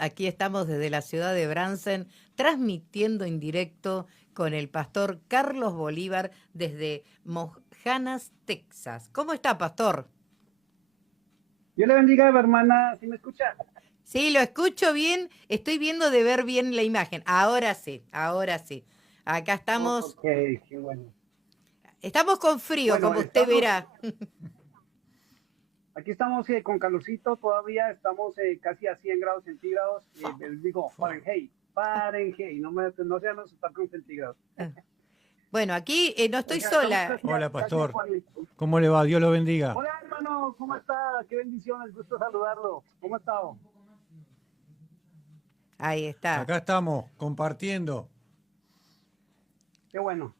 Aquí estamos desde la ciudad de Branson, transmitiendo en directo con el pastor Carlos Bolívar desde Mojanas, Texas. ¿Cómo está, pastor? Dios le bendiga, hermana, ¿sí me escucha? Sí, lo escucho bien, estoy viendo de ver bien la imagen. Ahora sí, ahora sí. Acá estamos, Ok, qué bueno. estamos con frío, Bueno, como usted verá. aquí estamos con calorcito, todavía estamos casi a 100 grados centígrados, les digo, Fahrenheit, Fahrenheit, no se van a asustar con centígrados. Bueno, aquí no O estoy sea, estamos sola. Hola, casi a pastor. 40. ¿Cómo le va? Dios lo bendiga. Hola, hermano, ¿cómo está? Qué bendiciones, gusto saludarlo. ¿Cómo ha estado? Ahí está. Acá estamos compartiendo, Qué bueno,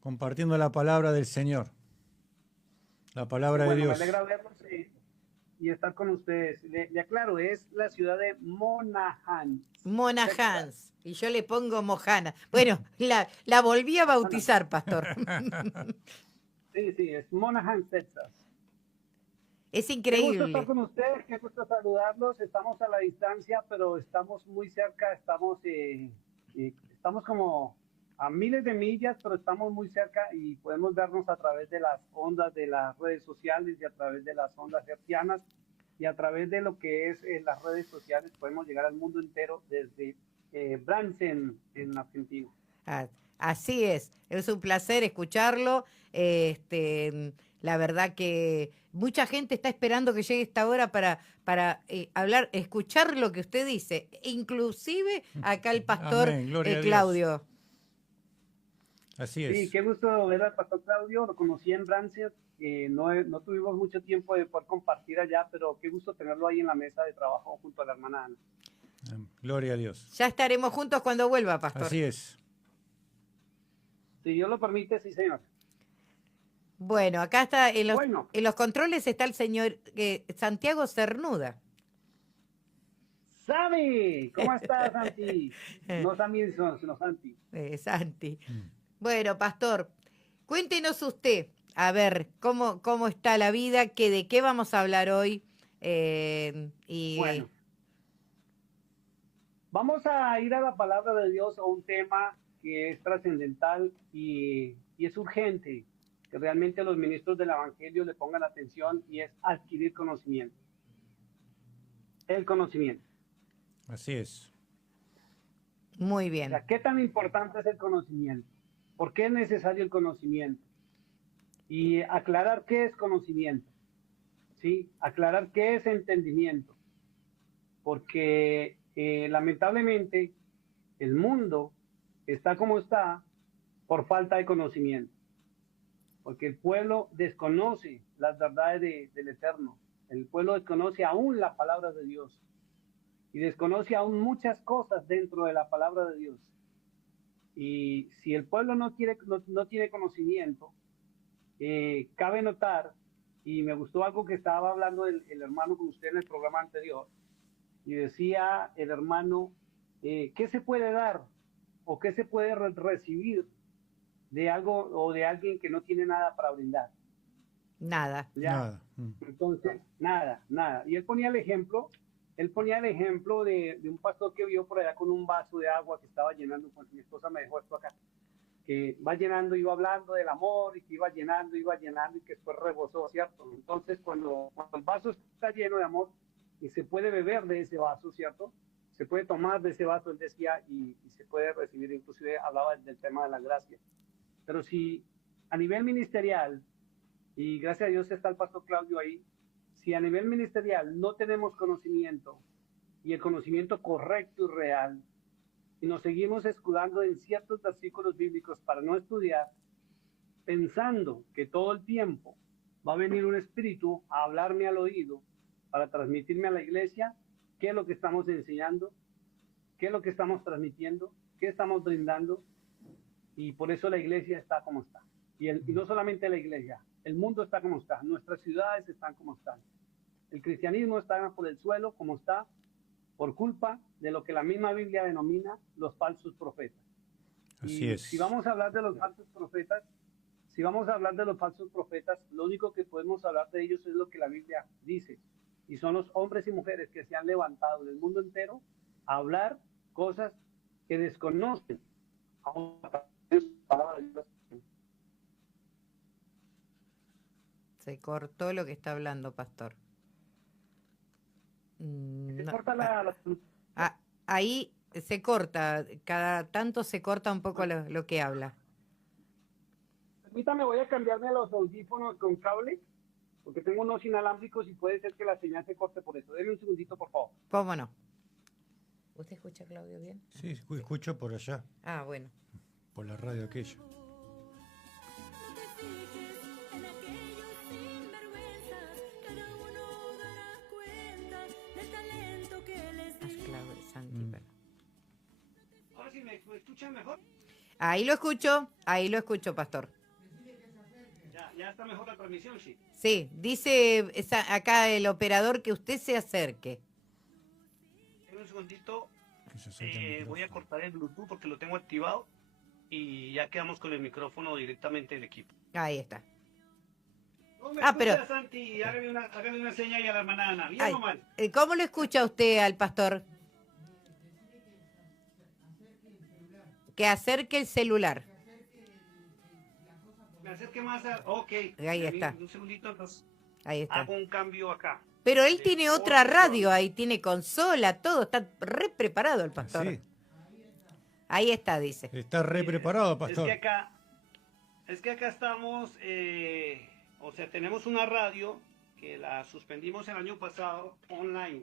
compartiendo la palabra del Señor, la qué palabra de bueno, me Dios. alegra verlos y estar con ustedes. Le aclaro, es la ciudad de Monaghan, Mona Texas. Hans. Y yo le pongo Mojana. Bueno, la volví a Monaghan. bautizar, pastor. Sí, sí, es Monaghan, Texas. Es Qué gusto estar increíble. con ustedes, qué gusto saludarlos. Estamos a la distancia, pero estamos muy cerca. Estamos como a miles de millas, pero estamos muy cerca y podemos vernos a través de las ondas de las redes sociales y a través de las ondas hercianas y a través de lo que es las redes sociales podemos llegar al mundo entero desde Bransen en Argentina. Ah, así es un placer escucharlo. La verdad que mucha gente está esperando que llegue esta hora para hablar, escuchar lo que usted dice. Inclusive acá el pastor Amén, gloria a Dios. Claudio. Así Sí, es. qué gusto ver al pastor Claudio, lo conocí en Branson, no tuvimos mucho tiempo de poder compartir allá, pero qué gusto tenerlo ahí en la mesa de trabajo junto a la hermana Ana. Gloria a Dios. Ya estaremos juntos cuando vuelva, pastor. Así es. Si Dios lo permite, sí, señor. Bueno, acá está Bueno, en los controles está el señor Santiago Cernuda. Santi, ¿cómo estás, Santi? No Samilson, sino Santi. Santi. Mm. Bueno, pastor, cuéntenos usted, a ver, cómo está la vida, de qué vamos a hablar hoy. Y Bueno, vamos a ir a la palabra de Dios, a un tema que es trascendental y es urgente que realmente los ministros del Evangelio le pongan atención y es adquirir conocimiento. El conocimiento. Así es. muy O bien. sea, ¿qué tan importante es el conocimiento? ¿Por qué es necesario el conocimiento? Y aclarar qué es conocimiento, ¿sí? Aclarar qué es entendimiento, porque lamentablemente el mundo está como está por falta de conocimiento, porque el pueblo desconoce las verdades del Eterno, el pueblo desconoce aún la palabra de Dios y desconoce aún muchas cosas dentro de la palabra de Dios. Y si el pueblo no tiene conocimiento, cabe notar, y me gustó algo que estaba hablando el hermano con usted en el programa anterior, y decía el hermano, ¿qué se puede dar o qué se puede recibir de algo o de alguien que no tiene nada para brindar? Nada. ¿Ya? Nada. Entonces, nada, nada. Y él ponía el ejemplo de un pastor que vio por allá con un vaso de agua que estaba llenando, cuando mi esposa me dejó esto acá, que va llenando, iba hablando del amor y que iba llenando y que después rebosó, ¿cierto? Entonces, cuando el vaso está lleno de amor y se puede beber de ese vaso, ¿cierto? Se puede tomar de ese vaso, él decía, y se puede recibir, inclusive hablaba del tema de la gracia. Pero si a nivel ministerial, y gracias a Dios está el pastor Claudio ahí, si a nivel ministerial no tenemos conocimiento y el conocimiento correcto y real, y nos seguimos escudando en ciertos versículos bíblicos para no estudiar, pensando que todo el tiempo va a venir un espíritu a hablarme al oído para transmitirme a la iglesia qué es lo que estamos enseñando, qué es lo que estamos transmitiendo, qué estamos brindando, y por eso la iglesia está como está. Y no solamente la iglesia, el mundo está como está, nuestras ciudades están como están. El cristianismo está por el suelo como está por culpa de lo que la misma Biblia denomina los falsos profetas. Así Y si es. vamos a hablar de los falsos profetas, si vamos a hablar de los falsos profetas, lo único que podemos hablar de ellos es lo que la Biblia dice. y son los hombres y mujeres que se han levantado en el mundo entero a hablar cosas que desconocen. Se cortó lo que está hablando, pastor. Se No, corta ahí se corta, cada tanto se corta un poco lo que habla. Permítame, voy a cambiarme los audífonos con cable, porque tengo unos inalámbricos y puede ser que la señal se corte por eso. Denme un segundito, por favor. ¿Cómo no? ¿Usted escucha, Claudio, bien? Sí, escucho por allá, Ah, bueno. por la radio aquella. Claudio, Santi, perdón. Ahora sí, ¿me escuchan mejor? Ahí lo escucho, pastor. Ya está mejor la transmisión, sí. Sí, dice acá el operador que usted se acerque. En un segundito Que se acerque el micrófono. voy a cortar el Bluetooth porque lo tengo activado y ya quedamos con el micrófono directamente del equipo. Ahí está. No me Ah, pero- escucha, Santi, hágame una señal y a la hermana Ana. ¿Bien Ay, o mal? ¿cómo lo escucha usted al pastor? Que acerque el celular. Me acerque más a... Ok. Ahí está. Un segundito, entonces Ahí está. hago un cambio acá. Pero él Sí, tiene por otra favor. radio ahí, tiene consola, todo, está re preparado el pastor. Sí, Ahí está, dice. está re preparado, pastor. Es que acá estamos, o sea, tenemos una radio que la suspendimos el año pasado online,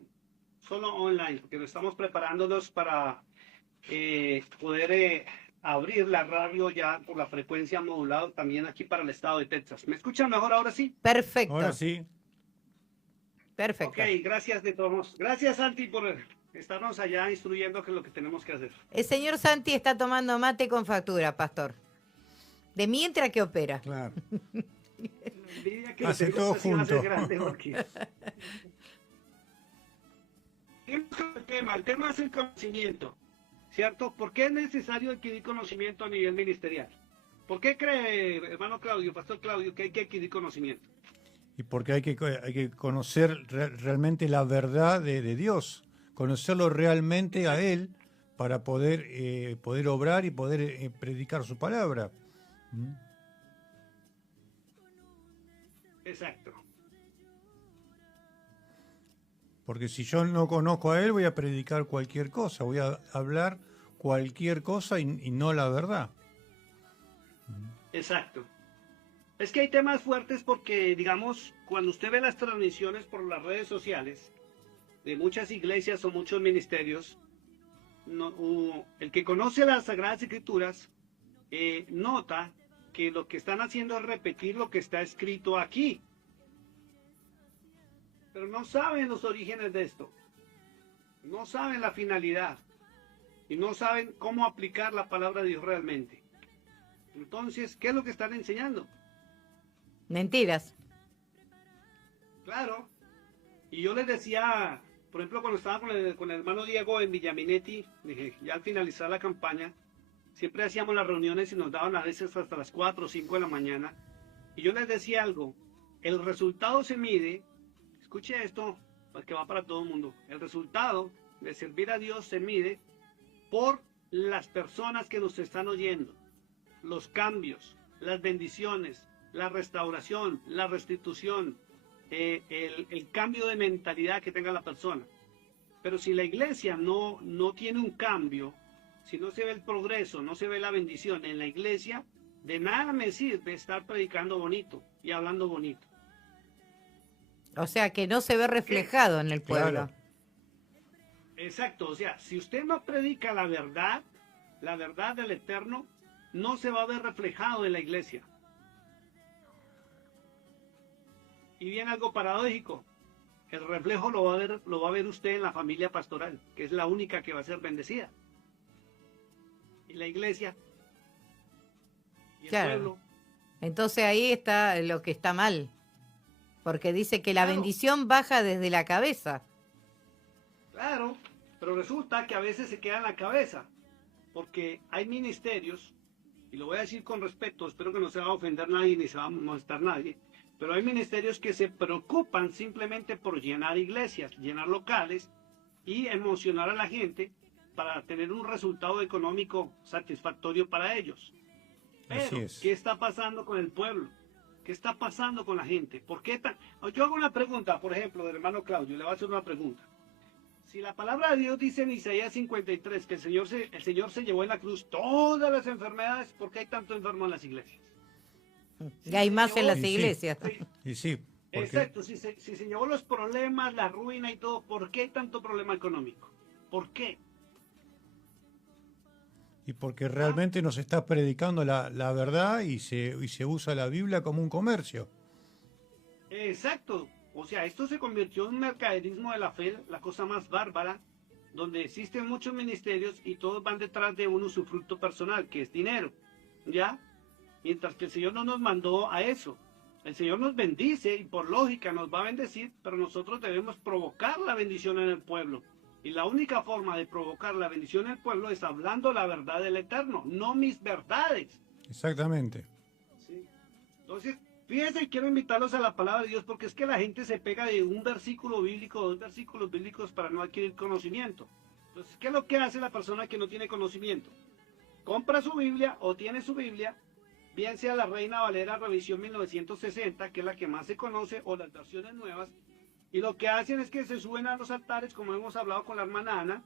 solo online, porque nos estamos preparándonos para poder abrir la radio ya por la frecuencia modulada también aquí para el estado de Texas. ¿Me escuchan mejor ahora sí? Perfecto. Ahora sí. Perfecto. Ok, gracias de todos. Gracias, Santi, por estarnos allá instruyendo qué es lo que tenemos que hacer. El señor Santi está tomando mate con factura, pastor. De mientras que opera. Claro. Diría que Hace el todo negocio sí va a ser junto. grande porque- El tema es el conocimiento, ¿cierto? ¿Por qué es necesario adquirir conocimiento a nivel ministerial? ¿Por qué cree, hermano Claudio, pastor Claudio, que hay que adquirir conocimiento? Y porque hay que conocer realmente la verdad de Dios, conocerlo realmente a Él para poder obrar y poder predicar su palabra. ¿Mm? Exacto. Porque si yo no conozco a Él, voy a predicar cualquier cosa, voy a hablar cualquier cosa y no la verdad. Exacto. Es que hay temas fuertes porque, digamos, cuando usted ve las transmisiones por las redes sociales de muchas iglesias o muchos ministerios, el que conoce las Sagradas Escrituras nota que lo que están haciendo es repetir lo que está escrito aquí. Pero no saben los orígenes de esto. No saben la finalidad. Y no saben cómo aplicar la palabra de Dios realmente. Entonces, ¿qué es lo que están enseñando? Mentiras. Claro. Y yo les decía, por ejemplo, cuando estaba con el hermano Diego en Villaminetti, dije, ya al finalizar la campaña, siempre hacíamos las reuniones y nos daban a veces hasta las 4 o 5 de la mañana. Y yo les decía algo, el resultado se mide, escuche esto, que va para todo el mundo, el resultado de servir a Dios se mide por las personas que nos están oyendo, los cambios, las bendiciones, la restauración, la restitución, el cambio de mentalidad que tenga la persona. Pero si la iglesia no tiene un cambio, si no se ve el progreso, no se ve la bendición en la iglesia, de nada me sirve estar predicando bonito y hablando bonito. O sea que no se ve reflejado en el pueblo. Claro. Exacto, o sea, si usted no predica la verdad del Eterno, no se va a ver reflejado en la iglesia. Y viene algo paradójico. El reflejo lo va a ver usted en la familia pastoral, que es la única que va a ser bendecida. Y la iglesia y el Claro. pueblo. Entonces ahí está lo que está mal. Porque dice que la Claro. bendición baja desde la cabeza. Claro, pero resulta que a veces se queda en la cabeza, porque hay ministerios, y lo voy a decir con respeto, espero que no se va a ofender nadie ni se va a molestar nadie, Pero hay ministerios que se preocupan simplemente por llenar iglesias, llenar locales y emocionar a la gente para tener un resultado económico satisfactorio para ellos. Así Pero, es. ¿qué está pasando con el pueblo? ¿Qué está pasando con la gente? ¿Por qué tan... Yo hago una pregunta, por ejemplo, del hermano Claudio, le voy a hacer una pregunta. Si la palabra de Dios dice en Isaías 53 que el Señor se llevó en la cruz todas las enfermedades, ¿por qué hay tanto enfermo en las iglesias? Y hay más en las Y sí. iglesias. Y sí, porque, Exacto, si se llevó los problemas, la ruina y todo, ¿por qué hay tanto problema económico? ¿Por qué? y porque realmente nos está predicando la verdad y se usa la Biblia como un comercio. Exacto, o sea, esto se convirtió en un mercaderismo de la fe, la cosa más bárbara, donde existen muchos ministerios y todos van detrás de un usufructo personal, que es dinero, ¿ya? Mientras que el Señor no nos mandó a eso. El Señor nos bendice y por lógica nos va a bendecir, pero nosotros debemos provocar la bendición en el pueblo. Y la única forma de provocar la bendición en el pueblo es hablando la verdad del Eterno, no mis verdades. Exactamente. ¿Sí? Entonces, fíjense, quiero invitarlos a la palabra de Dios porque es que la gente se pega de un versículo bíblico, dos versículos bíblicos para no adquirir conocimiento. Entonces, ¿qué es lo que hace la persona que no tiene conocimiento? Compra su Biblia o tiene su Biblia, bien sea la Reina Valera Revisión 1960, que es la que más se conoce, o las versiones nuevas, y lo que hacen es que se suben a los altares, como hemos hablado con la hermana Ana,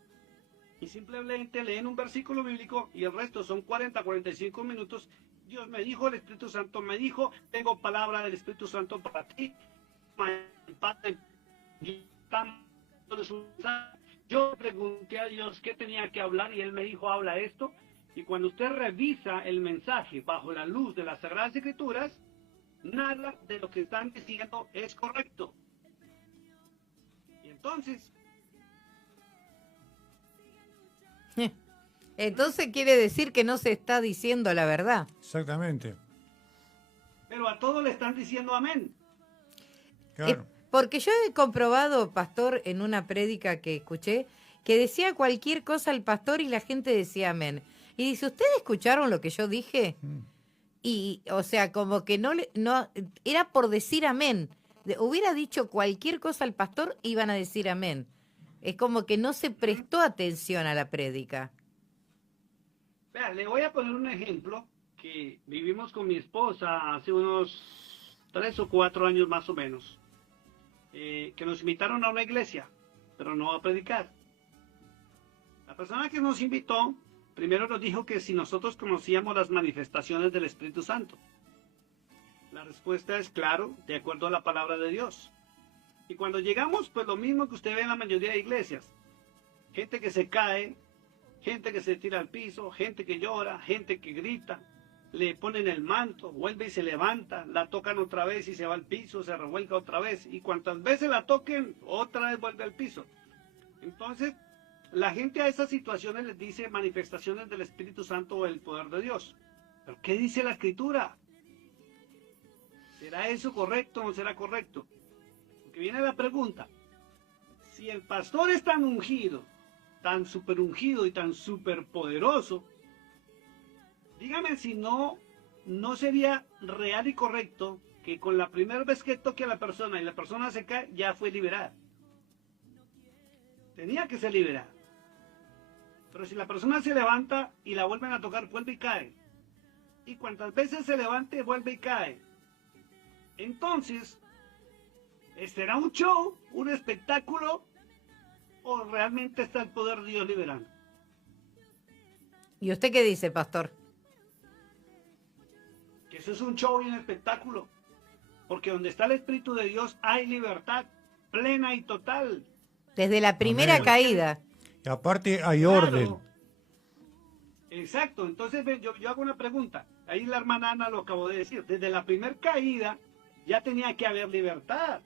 y simplemente leen un versículo bíblico y el resto son 40, 45 minutos. Dios me dijo, el Espíritu Santo me dijo, tengo palabra del Espíritu Santo para ti. Yo pregunté a Dios qué tenía que hablar y Él me dijo, habla esto. Y cuando usted revisa el mensaje bajo la luz de las Sagradas Escrituras, nada de lo que están diciendo es correcto. Y entonces... Entonces quiere decir que no se está diciendo la verdad. Exactamente. Pero a todos le están diciendo amén. Claro. Porque yo he comprobado, pastor, en una prédica que escuché, que decía cualquier cosa el pastor y la gente decía amén. Y dice, ¿ustedes escucharon lo que yo dije? Y, o sea, como que no era por decir amén. Hubiera dicho cualquier cosa al pastor, iban a decir amén. Es como que no se prestó atención a la prédica. Vea, le voy a poner un ejemplo que vivimos con mi esposa hace unos 3 o 4 años más o menos, que nos invitaron a una iglesia, pero no a predicar. La persona que nos invitó primero nos dijo que si nosotros conocíamos las manifestaciones del Espíritu Santo. La respuesta es claro, de acuerdo a la palabra de Dios. Y cuando llegamos, pues lo mismo que usted ve en la mayoría de iglesias. Gente que se cae, gente que se tira al piso, gente que llora, gente que grita, le ponen el manto, vuelve y se levanta, la tocan otra vez y se va al piso, se revuelca otra vez, y cuantas veces la toquen, otra vez vuelve al piso. Entonces, la gente a esas situaciones les dice manifestaciones del Espíritu Santo o el poder de Dios. ¿Pero qué dice la Escritura? ¿Será eso correcto o no será correcto? Porque viene la pregunta, si el pastor es tan ungido, tan super ungido y tan super poderoso, dígame si no sería real y correcto que con la primera vez que toque a la persona y la persona se cae, ya fue liberada. Tenía que ser liberada. Pero si la persona se levanta y la vuelven a tocar, vuelve y cae. Y cuantas veces se levante, vuelve y cae. Entonces, ¿será un show, un espectáculo, o realmente está el poder de Dios liberando? ¿Y usted qué dice, pastor? Que eso es un show y un espectáculo. Porque donde está el Espíritu de Dios hay libertad plena y total. Desde la primera Amén. caída. Y aparte hay Claro. orden. Exacto. Entonces yo hago una pregunta. Ahí la hermana Ana lo acabó de decir. Desde la primera caída ya tenía que haber libertad,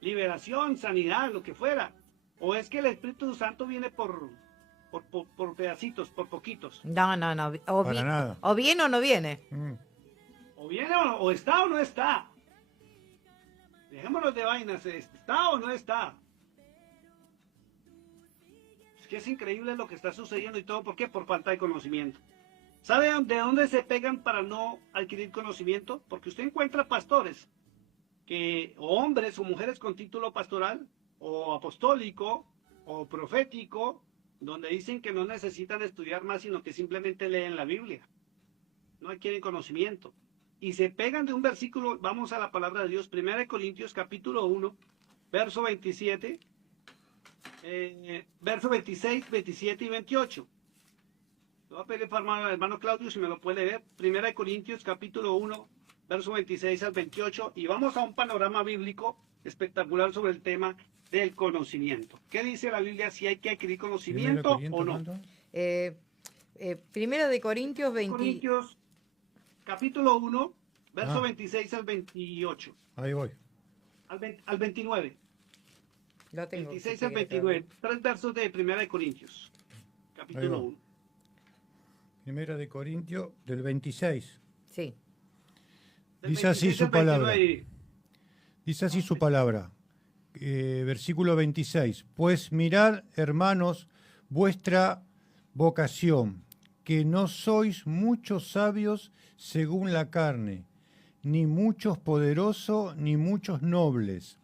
liberación, sanidad, lo que fuera. ¿O es que el Espíritu Santo viene por pedacitos, por poquitos? No. Para nada. O viene o no viene. O viene o está o no está. Dejémonos de vainas, ¿está o no está? Es que es increíble lo que está sucediendo y todo. ¿Por qué? Por falta de conocimiento. ¿Sabe de dónde se pegan para no adquirir conocimiento? Porque usted encuentra pastores que o hombres o mujeres con título pastoral o apostólico o profético, donde dicen que no necesitan estudiar más, sino que simplemente leen la Biblia, no adquieren conocimiento, y se pegan de un versículo. Vamos a la palabra de Dios, 1 Corintios capítulo 1, verso 27, verso 26, 27 y 28. Le voy a pedir al hermano Claudio si me lo puede leer. 1 Corintios capítulo 1, verso 26 al 28, y vamos a un panorama bíblico espectacular sobre el tema del conocimiento. ¿Qué dice la Biblia si hay que adquirir conocimiento o no? ¿Cuánto? Primero de Corintios 20. Corintios capítulo 1, verso Ah. 26 al 28. Ahí voy. Al 29. Lo tengo. 26 si al quiere 29. 3 versos de 1 de Corintios. Ahí Capítulo va. 1. Primera de Corintios del 26. Sí. Dice así su palabra. Dice así su palabra. Versículo 26. Pues mirad, hermanos, vuestra vocación, que no sois muchos sabios según la carne, ni muchos poderosos, ni muchos nobles,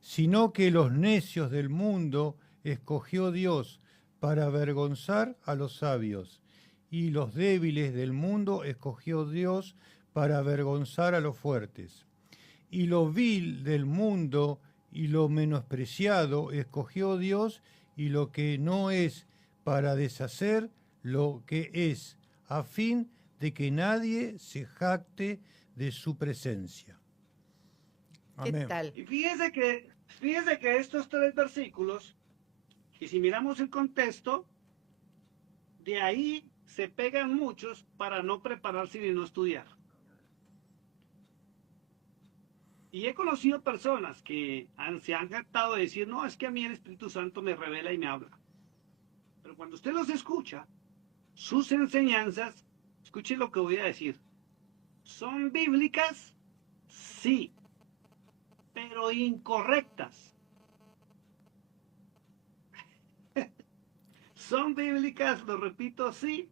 sino que los necios del mundo escogió Dios para avergonzar a los sabios, y los débiles del mundo escogió Dios para avergonzar a los fuertes. Y lo vil del mundo y lo menospreciado escogió Dios, y lo que no es, para deshacer lo que es, a fin de que nadie se jacte de su presencia. ¿Qué Amén. tal? Y fíjese que estos 3 versículos, y si miramos el contexto, de ahí se pegan muchos para no prepararse y no estudiar. Y he conocido personas que se han jactado de decir, no, es que a mí el Espíritu Santo me revela y me habla. Pero cuando usted los escucha, sus enseñanzas, escuche lo que voy a decir, ¿son bíblicas? Sí, pero incorrectas. Son bíblicas, lo repito, sí,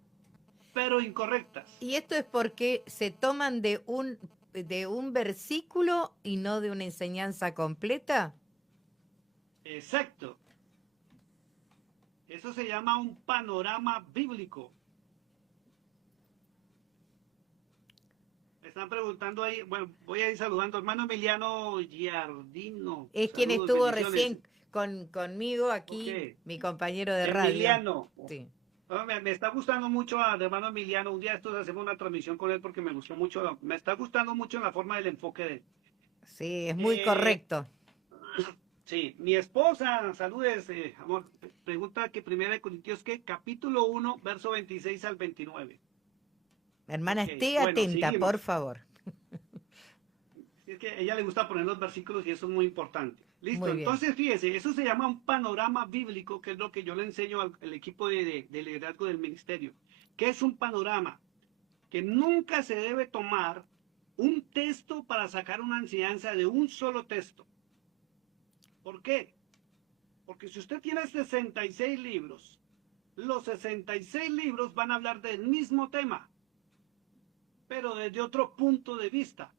pero incorrectas. Y esto es porque se toman de un versículo y no de una enseñanza completa. Exacto. Eso se llama un panorama bíblico. Me están preguntando ahí, bueno, voy a ir saludando, hermano Emiliano Giardino. Es quien Saludos, estuvo bendiciones. recién conmigo aquí, Ok. mi compañero de radio. Emiliano. Sí. Me está gustando mucho a hermano Emiliano. Un día estos hacemos una transmisión con él porque me gustó mucho. Me está gustando mucho la forma del enfoque de él. Sí, es muy correcto. Sí, mi esposa, saludes, amor. Pregunta que 1 Corintios, ¿qué? Capítulo 1, verso 26 al 29. Hermana, Ok, esté bueno, atenta, seguimos. por favor. Es que a ella le gusta poner los versículos y eso es muy importante. Listo, Muy bien. entonces fíjese, eso se llama un panorama bíblico, que es lo que yo le enseño al equipo de liderazgo del ministerio. ¿Qué es un panorama? Que nunca se debe tomar un texto para sacar una enseñanza de un solo texto. ¿Por qué? Porque si usted tiene 66 libros, los 66 libros van a hablar del mismo tema, pero desde otro punto de vista.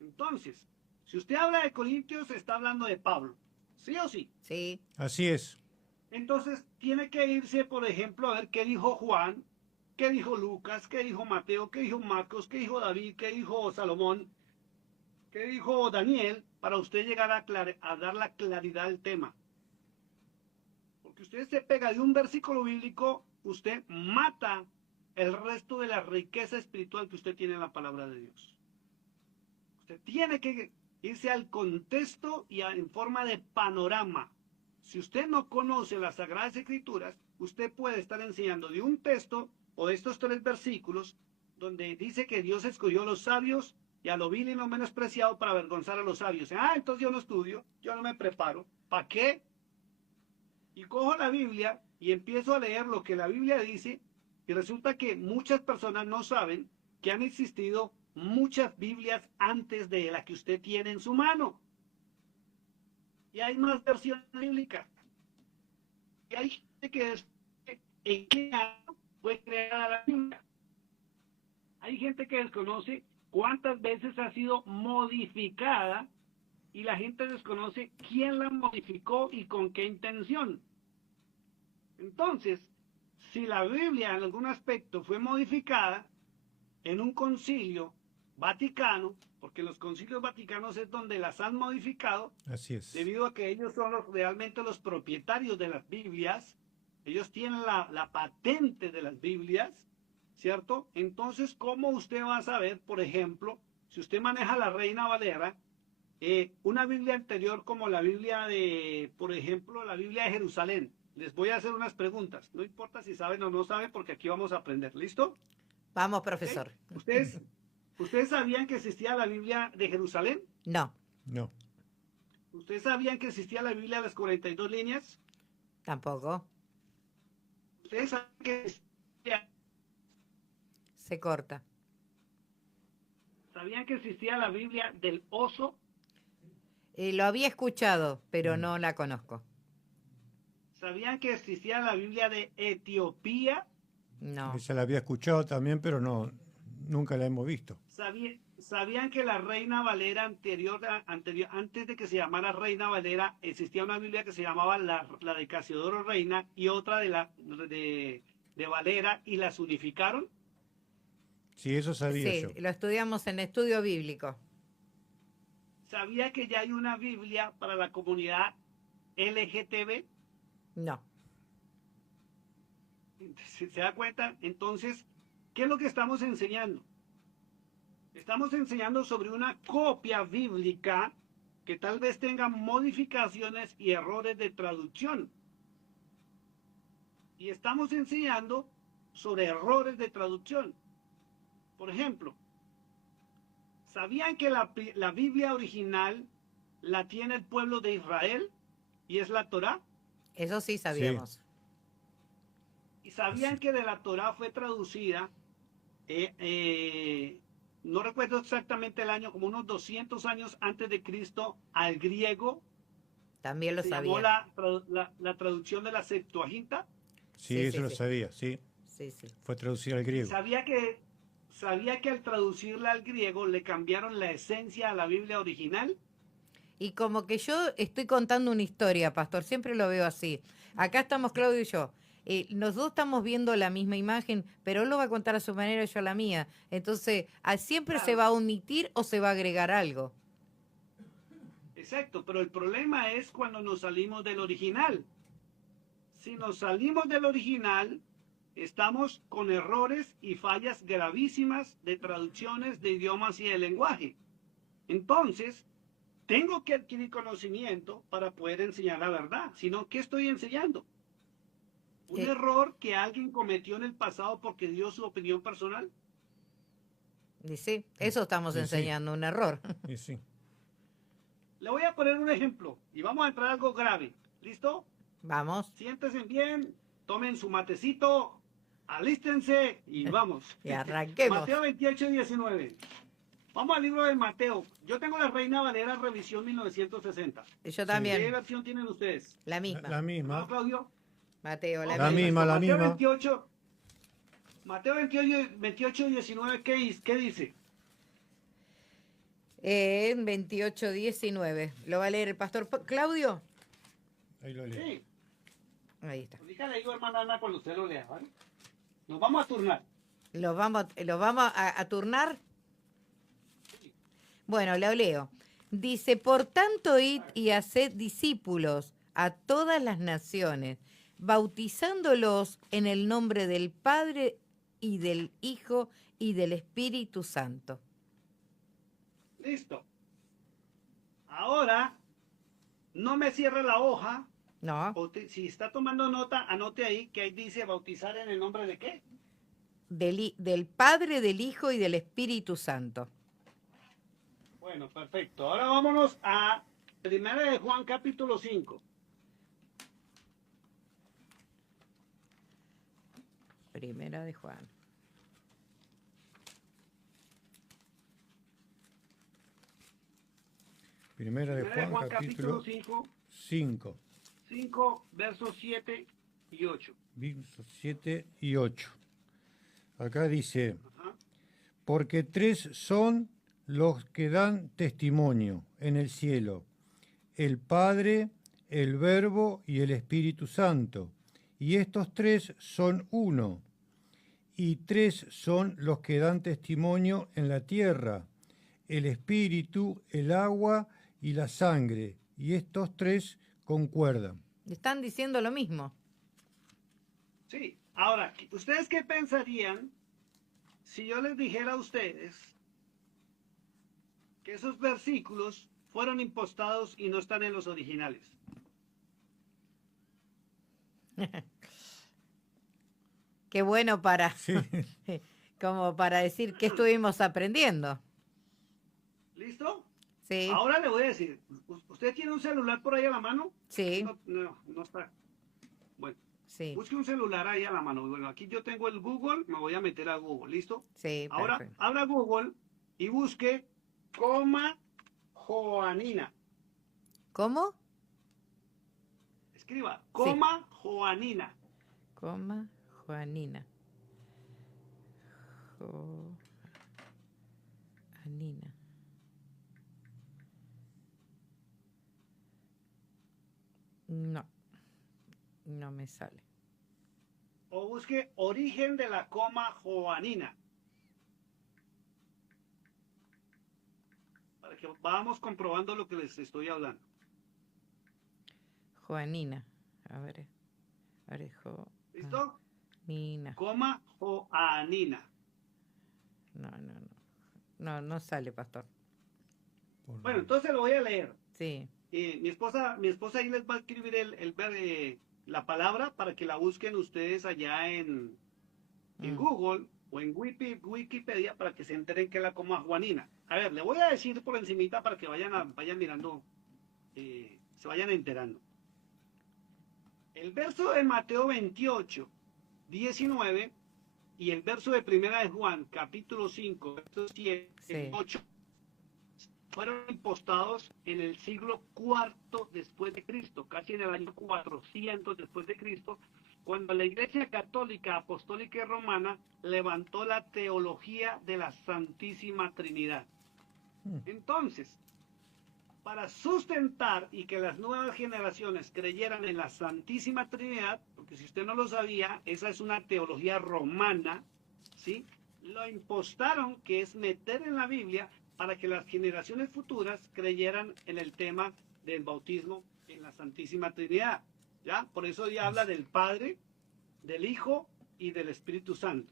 Entonces, si usted habla de Corintios, está hablando de Pablo, ¿sí o sí? Sí, Así es. Entonces, tiene que irse, por ejemplo, a ver qué dijo Juan, qué dijo Lucas, qué dijo Mateo, qué dijo Marcos, qué dijo David, qué dijo Salomón, qué dijo Daniel, para usted llegar a dar la claridad del tema. Porque usted se pega de un versículo bíblico, usted mata el resto de la riqueza espiritual que usted tiene en la palabra de Dios. Usted tiene que irse al contexto y en forma de panorama. Si usted no conoce las Sagradas Escrituras, usted puede estar enseñando de un texto o de estos 3 versículos donde dice que Dios escogió a los sabios y a lo vil y lo menospreciado para avergonzar a los sabios. Entonces yo no estudio, yo no me preparo. ¿Para qué? Y cojo la Biblia y empiezo a leer lo que la Biblia dice, y resulta que muchas personas no saben que han existido muchas Biblias antes de la que usted tiene en su mano. Y hay más versiones bíblicas. Y hay gente que en qué año fue creada la Biblia. Hay gente que desconoce ¿Cuántas veces ha sido modificada y la gente desconoce quién la modificó y con qué intención? Entonces, si la Biblia en algún aspecto fue modificada en un concilio vaticano, porque los concilios vaticanos es donde las han modificado, Así es. debido a que ellos son realmente los propietarios de las Biblias, ellos tienen la patente de las Biblias, ¿cierto? Entonces, ¿cómo usted va a saber, por ejemplo, si usted maneja la Reina Valera, una Biblia anterior como la Biblia de, por ejemplo, la Biblia de Jerusalén? Les voy a hacer unas preguntas, no importa si saben o no saben, porque aquí vamos a aprender, ¿listo? Vamos, profesor. ¿Ustedes sabían que existía la Biblia de Jerusalén? No, No. ¿Ustedes sabían que existía la Biblia de las 42 líneas? tampoco. ¿Ustedes sabían que Se corta. existía la Biblia del oso? Lo había escuchado, pero no la conozco. ¿Sabían que existía la Biblia de Etiopía? No. Esa la había escuchado también, pero no, nunca la hemos visto. ¿Sabían que la Reina Valera antes de que se llamara Reina Valera, existía una Biblia que se llamaba la de Casiodoro Reina y otra de Valera, y las unificaron? Sí, eso sabía yo. Sí, lo estudiamos en estudio bíblico. ¿Sabía que ya hay una Biblia para la comunidad LGTB? No. ¿Se da cuenta? Entonces, ¿qué es lo que estamos enseñando? Estamos enseñando sobre una copia bíblica que tal vez tenga modificaciones y errores de traducción. Y estamos enseñando sobre errores de traducción. Por ejemplo, ¿sabían que la Biblia original la tiene el pueblo de Israel y es la Torá? Eso sí sabíamos. ¿Y sabían que de la Torá fue traducida, no recuerdo exactamente el año, como unos 200 años antes de Cristo, al griego? También lo Se sabía. llamó la traducción de la Septuaginta. Sí, Sí, eso sí, lo sí. sabía, sí. Sí, sí. Fue traducida al griego. ¿Sabía que al traducirla al griego le cambiaron la esencia a la Biblia original? Y como que yo estoy contando una historia, pastor, siempre lo veo así. Acá estamos Claudio y yo. Los dos estamos viendo la misma imagen, pero él lo va a contar a su manera y yo a la mía. Entonces, siempre Claro. se va a omitir o se va a agregar algo. Exacto, pero el problema es cuando nos salimos del original. Si nos salimos del original, estamos con errores y fallas gravísimas de traducciones de idiomas y de lenguaje. Entonces, tengo que adquirir conocimiento para poder enseñar la verdad. Si no, ¿qué estoy enseñando? ¿Un error que alguien cometió en el pasado porque dio su opinión personal? Y sí, eso estamos Sí, sí. enseñando, un error. Sí, sí. Le voy a poner un ejemplo y vamos a entrar a algo grave. ¿Listo? Vamos. Siéntense bien, tomen su matecito, alístense y vamos. Y arranquemos. Mateo 28, 19. Vamos al libro de Mateo. Yo tengo la Reina Valera revisión 1960. Yo ¿Qué también. versión tienen ustedes? La misma. La ¿No, misma. Claudio? Mateo, la La misma. misma, la Mateo misma. 28, Mateo 28, 19, ¿qué dice? 28:19. ¿Lo va a leer el pastor Claudio? Ahí lo leo. Sí. Ahí está. Dígale digo, hermana Ana, cuando usted lo lea, ¿vale? Nos vamos a turnar. ¿Los vamos a turnar? Bueno, lo leo. Dice, por tanto, id y haced discípulos a todas las naciones, bautizándolos en el nombre del Padre y del Hijo y del Espíritu Santo. Listo. Ahora, no me cierre la hoja. No, Si está tomando nota, anote ahí que ahí dice bautizar en el nombre de qué. del Padre, del Hijo y del Espíritu Santo. Bueno, perfecto. Ahora vámonos a 1 de Juan capítulo 5. Primera de Juan. Primera de Primera Juan, capítulo 5, 5, 5, versos 7 y 8. versos 7 y 8. Acá dice, Ajá. Porque tres son los que dan testimonio en el cielo: el Padre, el Verbo y el Espíritu Santo. Y estos tres son uno. Y tres son los que dan testimonio en la tierra: el Espíritu, el agua y la sangre. Y estos tres concuerdan. Están diciendo lo mismo. Sí, ahora, ¿ustedes qué pensarían si yo les dijera a ustedes que esos versículos fueron impostados y no están en los originales? Qué bueno para, Sí. como para decir que estuvimos aprendiendo. ¿Listo? Sí, Ahora le voy a decir, ¿usted tiene un celular por ahí a la mano? sí, No está. Bueno, sí, busque un celular ahí a la mano. Bueno, aquí yo tengo el Google, me voy a meter a Google, ¿listo? sí, Ahora, perfecto. abra Google y busque coma joanina. ¿Cómo? Escriba, coma joanina. Coma Juanina. Juanina. No, no me sale. O busque origen de la coma joanina. Para que vamos comprobando lo que les estoy hablando. Juanina. A ver, ¿Listo? Juanina. Coma joanina. No, no, no. No, no sale, pastor. Bueno, entonces lo voy a leer. Sí, Mi esposa ahí les va a escribir la palabra para que la busquen ustedes allá en Google o en Wikipedia para que se enteren que es la coma juanina. A ver, le voy a decir por encimita para que vayan mirando, se vayan enterando. El verso de Mateo 28, 19 y el verso de Primera de Juan, capítulo 5, verso 7, Sí. 8, fueron impostados en el siglo IV después de Cristo, casi en el año 400 después de Cristo, cuando la Iglesia Católica, Apostólica y Romana levantó la teología de la Santísima Trinidad. Entonces, para sustentar y que las nuevas generaciones creyeran en la Santísima Trinidad, porque si usted no lo sabía, esa es una teología romana, ¿sí? Lo impostaron, que es meter en la Biblia para que las generaciones futuras creyeran en el tema del bautismo en la Santísima Trinidad, ¿ya? Por eso ya habla del Padre, del Hijo y del Espíritu Santo.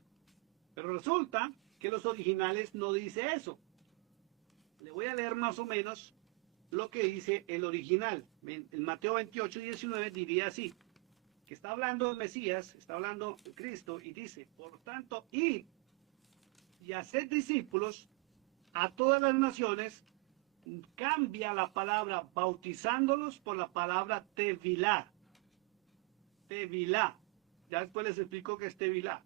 Pero resulta que los originales no dice eso. Le voy a leer más o menos lo que dice el original. En Mateo 28, 19 diría así, que está hablando del Mesías, está hablando de Cristo, y dice, por tanto, id y haced discípulos a todas las naciones, cambia la palabra bautizándolos por la palabra tevilá. Tevilá. Ya después les explico qué es tevilá.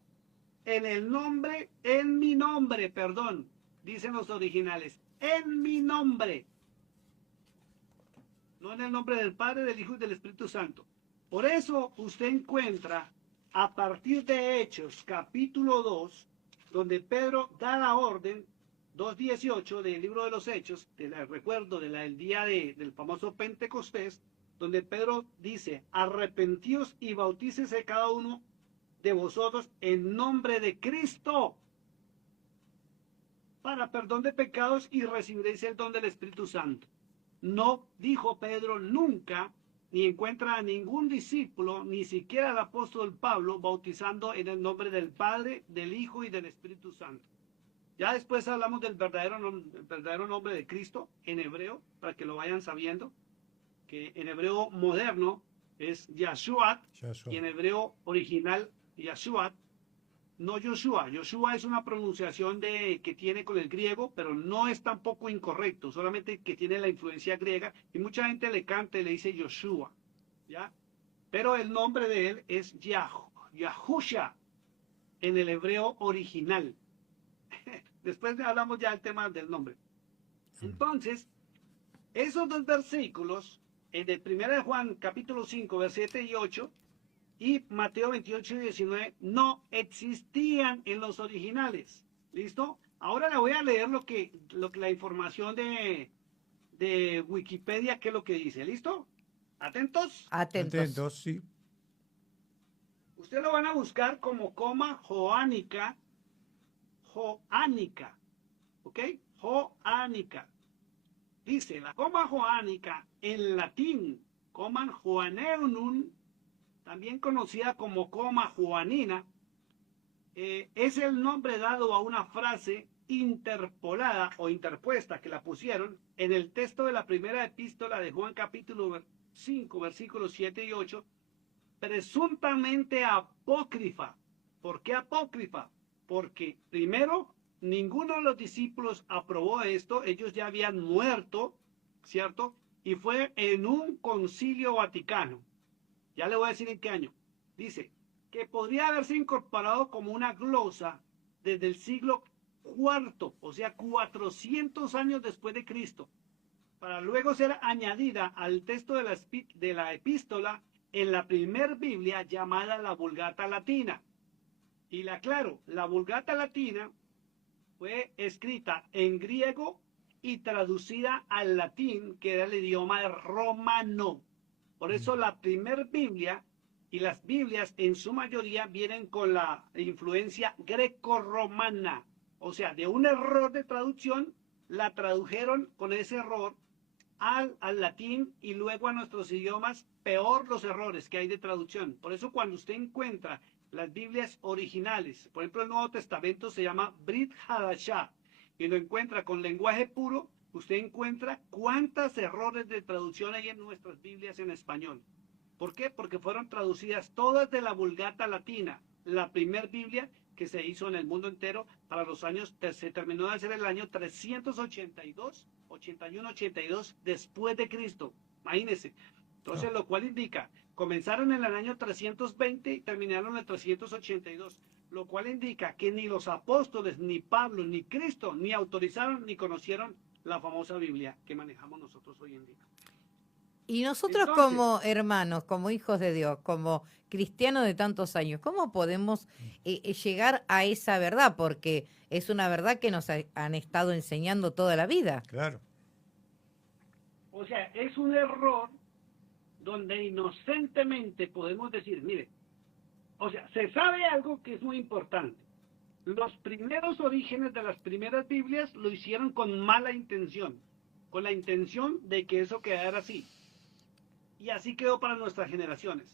En mi nombre, perdón, dicen los originales, en mi nombre. No en el nombre del Padre, del Hijo y del Espíritu Santo. Por eso usted encuentra a partir de Hechos, capítulo 2, donde Pedro da la orden, 2:18 del libro de los Hechos, recuerdo del día del famoso Pentecostés, donde Pedro dice, arrepentíos y bautícese cada uno de vosotros en nombre de Cristo para perdón de pecados y recibiréis el don del Espíritu Santo. No dijo Pedro nunca, ni encuentra a ningún discípulo, ni siquiera al apóstol Pablo, bautizando en el nombre del Padre, del Hijo y del Espíritu Santo. Ya después hablamos del verdadero nombre de Cristo en hebreo, para que lo vayan sabiendo, que en hebreo moderno es Yahshua, y en hebreo original Yahshua, no Yoshua. Yoshua es una pronunciación que tiene con el griego, pero no es tampoco incorrecto, solamente que tiene la influencia griega, y mucha gente le canta y le dice Yoshua, ¿ya? Pero el nombre de él es Yahusha, en el hebreo original. Después hablamos ya del tema del nombre. Entonces, esos dos versículos, el de 1 Juan capítulo 5, versículos 7 y 8, y Mateo 28 y 19, no existían en los originales. ¿Listo? Ahora le voy a leer lo que la información de Wikipedia, que es lo que dice. ¿Listo? ¿Atentos? Atentos. Atentos, sí. Ustedes lo van a buscar como coma joánica, ¿ok? Joánica. Dice, la coma joánica en latín, coma joaneunum, también conocida como coma joanina, es el nombre dado a una frase interpolada o interpuesta que la pusieron en el texto de la primera epístola de Juan capítulo 5, versículos 7 y 8, presuntamente apócrifa. ¿Por qué apócrifa? Porque primero, ninguno de los discípulos aprobó esto, ellos ya habían muerto, ¿cierto? Y fue en un concilio vaticano. Ya le voy a decir en qué año. Dice que podría haberse incorporado como una glosa desde el siglo IV, o sea, 400 años después de Cristo, para luego ser añadida al texto de la epístola en la primer Biblia llamada la Vulgata Latina. Y la aclaro, la Vulgata Latina fue escrita en griego y traducida al latín, que era el idioma romano. Por eso la primer Biblia y las Biblias en su mayoría vienen con la influencia greco-romana. O sea, de un error de traducción, la tradujeron con ese error al latín y luego a nuestros idiomas, peor los errores que hay de traducción. Por eso cuando usted encuentra las Biblias originales, por ejemplo el Nuevo Testamento se llama Brit Hadashah, y lo encuentra con lenguaje puro, usted encuentra cuántos errores de traducción hay en nuestras Biblias en español. ¿Por qué? Porque fueron traducidas todas de la Vulgata Latina, la primer Biblia que se hizo en el mundo entero para los años, se terminó de hacer el año 382, 81, 82 después de Cristo. Imagínense. Entonces, lo cual indica, comenzaron en el año 320 y terminaron en el 382, lo cual indica que ni los apóstoles, ni Pablo, ni Cristo, ni autorizaron, ni conocieron la famosa Biblia que manejamos nosotros hoy en día. Y nosotros Entonces, como hermanos, como hijos de Dios, como cristianos de tantos años, ¿cómo podemos llegar a esa verdad? Porque es una verdad que nos han estado enseñando toda la vida. Claro. o sea, es un error donde inocentemente podemos decir, mire, o sea, se sabe algo que es muy importante. Los primeros orígenes de las primeras Biblias lo hicieron con mala intención, con la intención de que eso quedara así. Y así quedó para nuestras generaciones.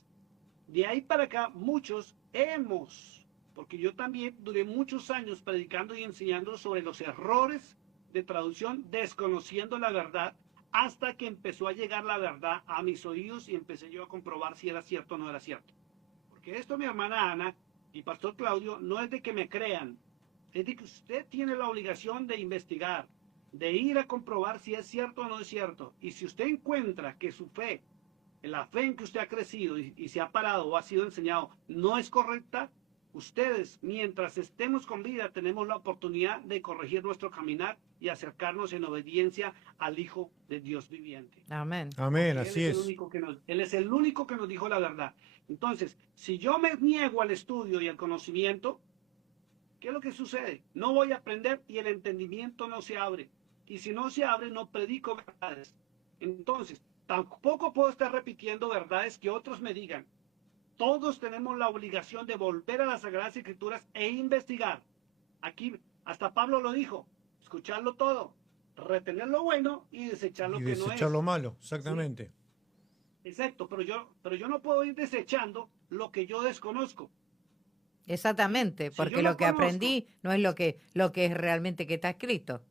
De ahí para acá, muchos porque yo también duré muchos años predicando y enseñando sobre los errores de traducción, desconociendo la verdad, hasta que empezó a llegar la verdad a mis oídos y empecé yo a comprobar si era cierto o no era cierto. Porque esto, mi hermana Ana y Pastor Claudio, no es de que me crean, es de que usted tiene la obligación de investigar, de ir a comprobar si es cierto o no es cierto. Y si usted encuentra que su fe, la fe en que usted ha crecido y se ha parado o ha sido enseñado no es correcta, ustedes, mientras estemos con vida, tenemos la oportunidad de corregir nuestro caminar y acercarnos en obediencia al Hijo de Dios viviente. Amén. Amén, Porque así es. Él es el único que nos dijo la verdad. Entonces, si yo me niego al estudio y al conocimiento, ¿qué es lo que sucede? No voy a aprender y el entendimiento no se abre. Y si no se abre, no predico verdades. Entonces, tampoco puedo estar repitiendo verdades que otros me digan. Todos tenemos la obligación de volver a las Sagradas Escrituras e investigar. Aquí, hasta Pablo lo dijo, escucharlo todo, retener lo bueno y desechar lo que no es. Y desechar lo malo, exactamente. ¿Sí? Exacto, pero yo no puedo ir desechando lo que yo desconozco. Exactamente, porque yo no lo que conozco, aprendí no es lo que es realmente que está escrito.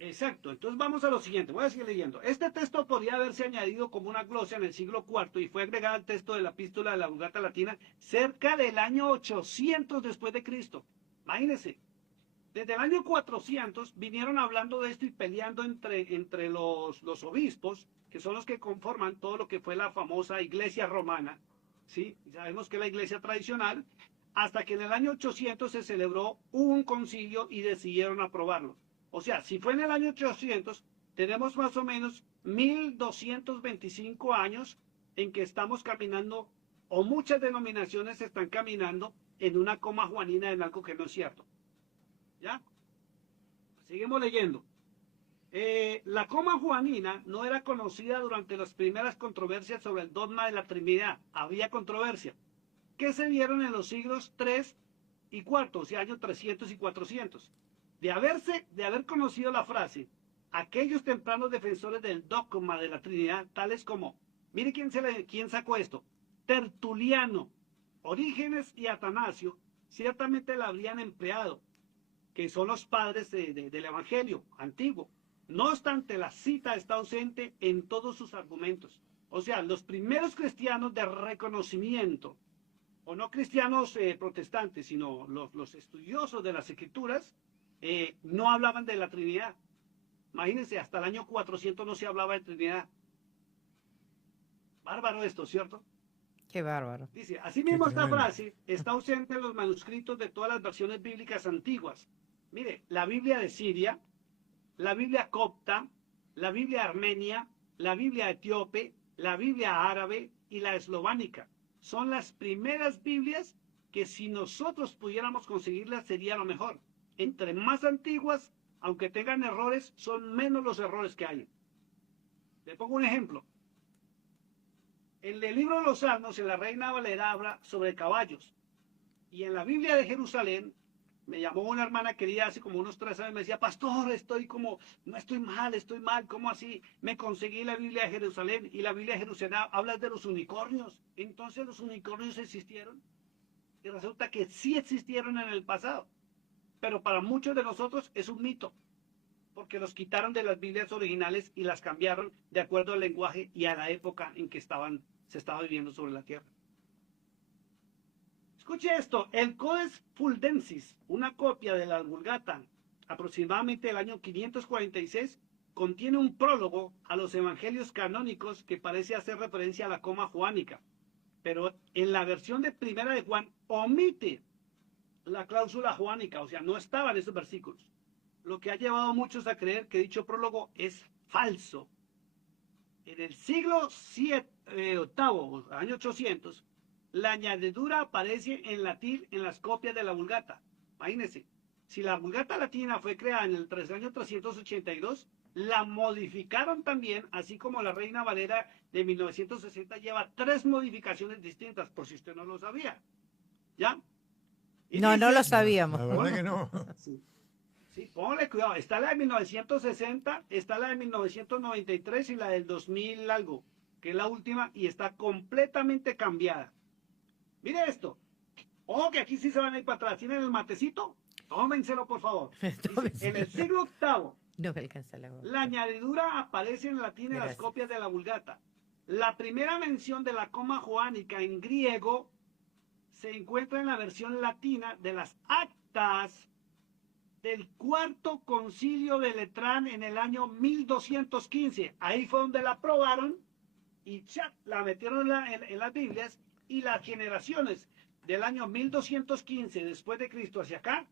Exacto, entonces vamos a lo siguiente, voy a seguir leyendo. Este texto podría haberse añadido como una glosa en el siglo IV y fue agregado al texto de la epístola de la Vulgata Latina cerca del año 800 después de Cristo. Imagínense, desde el año 400 vinieron hablando de esto y peleando entre los obispos, que son los que conforman todo lo que fue la famosa Iglesia Romana, ¿sí? Sabemos que es la iglesia tradicional, hasta que en el año 800 se celebró un concilio y decidieron aprobarlo. O sea, si fue en el año 800, tenemos más o menos 1225 años en que estamos caminando, o muchas denominaciones están caminando en una coma juanina en algo que no es cierto. ¿Ya? Seguimos leyendo. La coma juanina no era conocida durante las primeras controversias sobre el dogma de la Trinidad. Había controversia que se dieron en los siglos III y IV, o sea, años 300 y 400. De haber conocido la frase, aquellos tempranos defensores del dogma de la Trinidad, tales como, mire quién sacó esto, Tertuliano, Orígenes y Atanasio, ciertamente la habrían empleado, que son los padres del Evangelio antiguo. No obstante, la cita está ausente en todos sus argumentos. O sea, los primeros cristianos de reconocimiento, o no cristianos protestantes, sino los estudiosos de las Escrituras, no hablaban de la Trinidad. Imagínense, hasta el año 400 no se hablaba de Trinidad. Bárbaro esto, ¿cierto? Qué bárbaro. Dice, asimismo Qué esta tremendo. frase está ausente en los manuscritos de todas las versiones bíblicas antiguas. Mire, la Biblia de Siria, la Biblia copta, la Biblia armenia, la Biblia etíope, la Biblia árabe y la eslovánica. Son las primeras Biblias que si nosotros pudiéramos conseguirlas sería lo mejor. Entre más antiguas, aunque tengan errores, son menos los errores que hay. Le pongo un ejemplo. En el libro de los Salmos, en la Reina Valera habla sobre caballos. Y en la Biblia de Jerusalén, me llamó una hermana querida hace como unos 3 años, me decía, pastor, no estoy mal, ¿cómo así? Me conseguí la Biblia de Jerusalén, y la Biblia de Jerusalén habla de los unicornios. Entonces, ¿los unicornios existieron? Y resulta que sí existieron en el pasado. Pero para muchos de nosotros es un mito, porque los quitaron de las Biblias originales y las cambiaron de acuerdo al lenguaje y a la época en que se estaba viviendo sobre la tierra. Escuche esto, el Codex Fuldensis, una copia de la Vulgata, aproximadamente del año 546, contiene un prólogo a los evangelios canónicos que parece hacer referencia a la coma juánica, pero en la versión de Primera de Juan omite la cláusula juánica, o sea, no estaba en esos versículos, lo que ha llevado a muchos a creer que dicho prólogo es falso. En el siglo VIII, año 800, la añadidura aparece en latín en las copias de la Vulgata. Imagínense, si la Vulgata latina fue creada en el año 382, la modificaron también, así como la Reina Valera de 1960 lleva 3 modificaciones distintas, por si usted no lo sabía. ¿Ya? Y No, no dice, lo sabíamos. La verdad que no. Sí, sí, póngale cuidado. Está la de 1960, está la de 1993 y la del 2000 algo, que es la última y está completamente cambiada. Mire esto. Ojo que aquí sí se van a ir para atrás. ¿Tienen el matecito? Tómenselo, por favor. Dice, en el siglo VIII, No me alcanza la voz. la añadidura aparece en latín en las Gracias. copias de la Vulgata. La primera mención de la coma joánica en griego se encuentra en la versión latina de las actas del Cuarto Concilio de Letrán en el año 1215. Ahí fue donde la aprobaron y la metieron en las Biblias, y las generaciones del año 1215 después de Cristo hacia acá,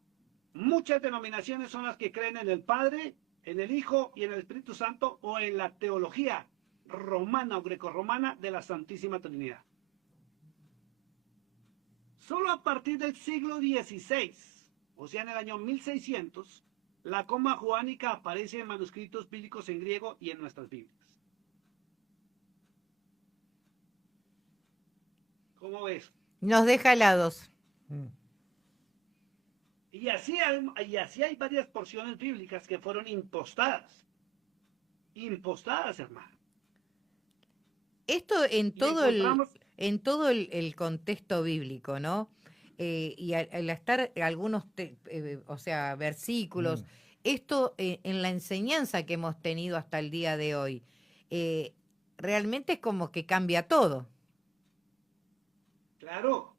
muchas denominaciones son las que creen en el Padre, en el Hijo y en el Espíritu Santo, o en la teología romana o grecorromana de la Santísima Trinidad. Solo a partir del siglo XVI, o sea en el año 1600, la coma joánica aparece en manuscritos bíblicos en griego y en nuestras Biblias. ¿Cómo ves? Nos deja helados. Y así hay varias porciones bíblicas que fueron impostadas. Impostadas, hermano. Esto en Y todo encontramos- el contexto bíblico, ¿no? Y al estar algunos, o sea, versículos, esto en la enseñanza que hemos tenido hasta el día de hoy, realmente es como que cambia todo. Claro,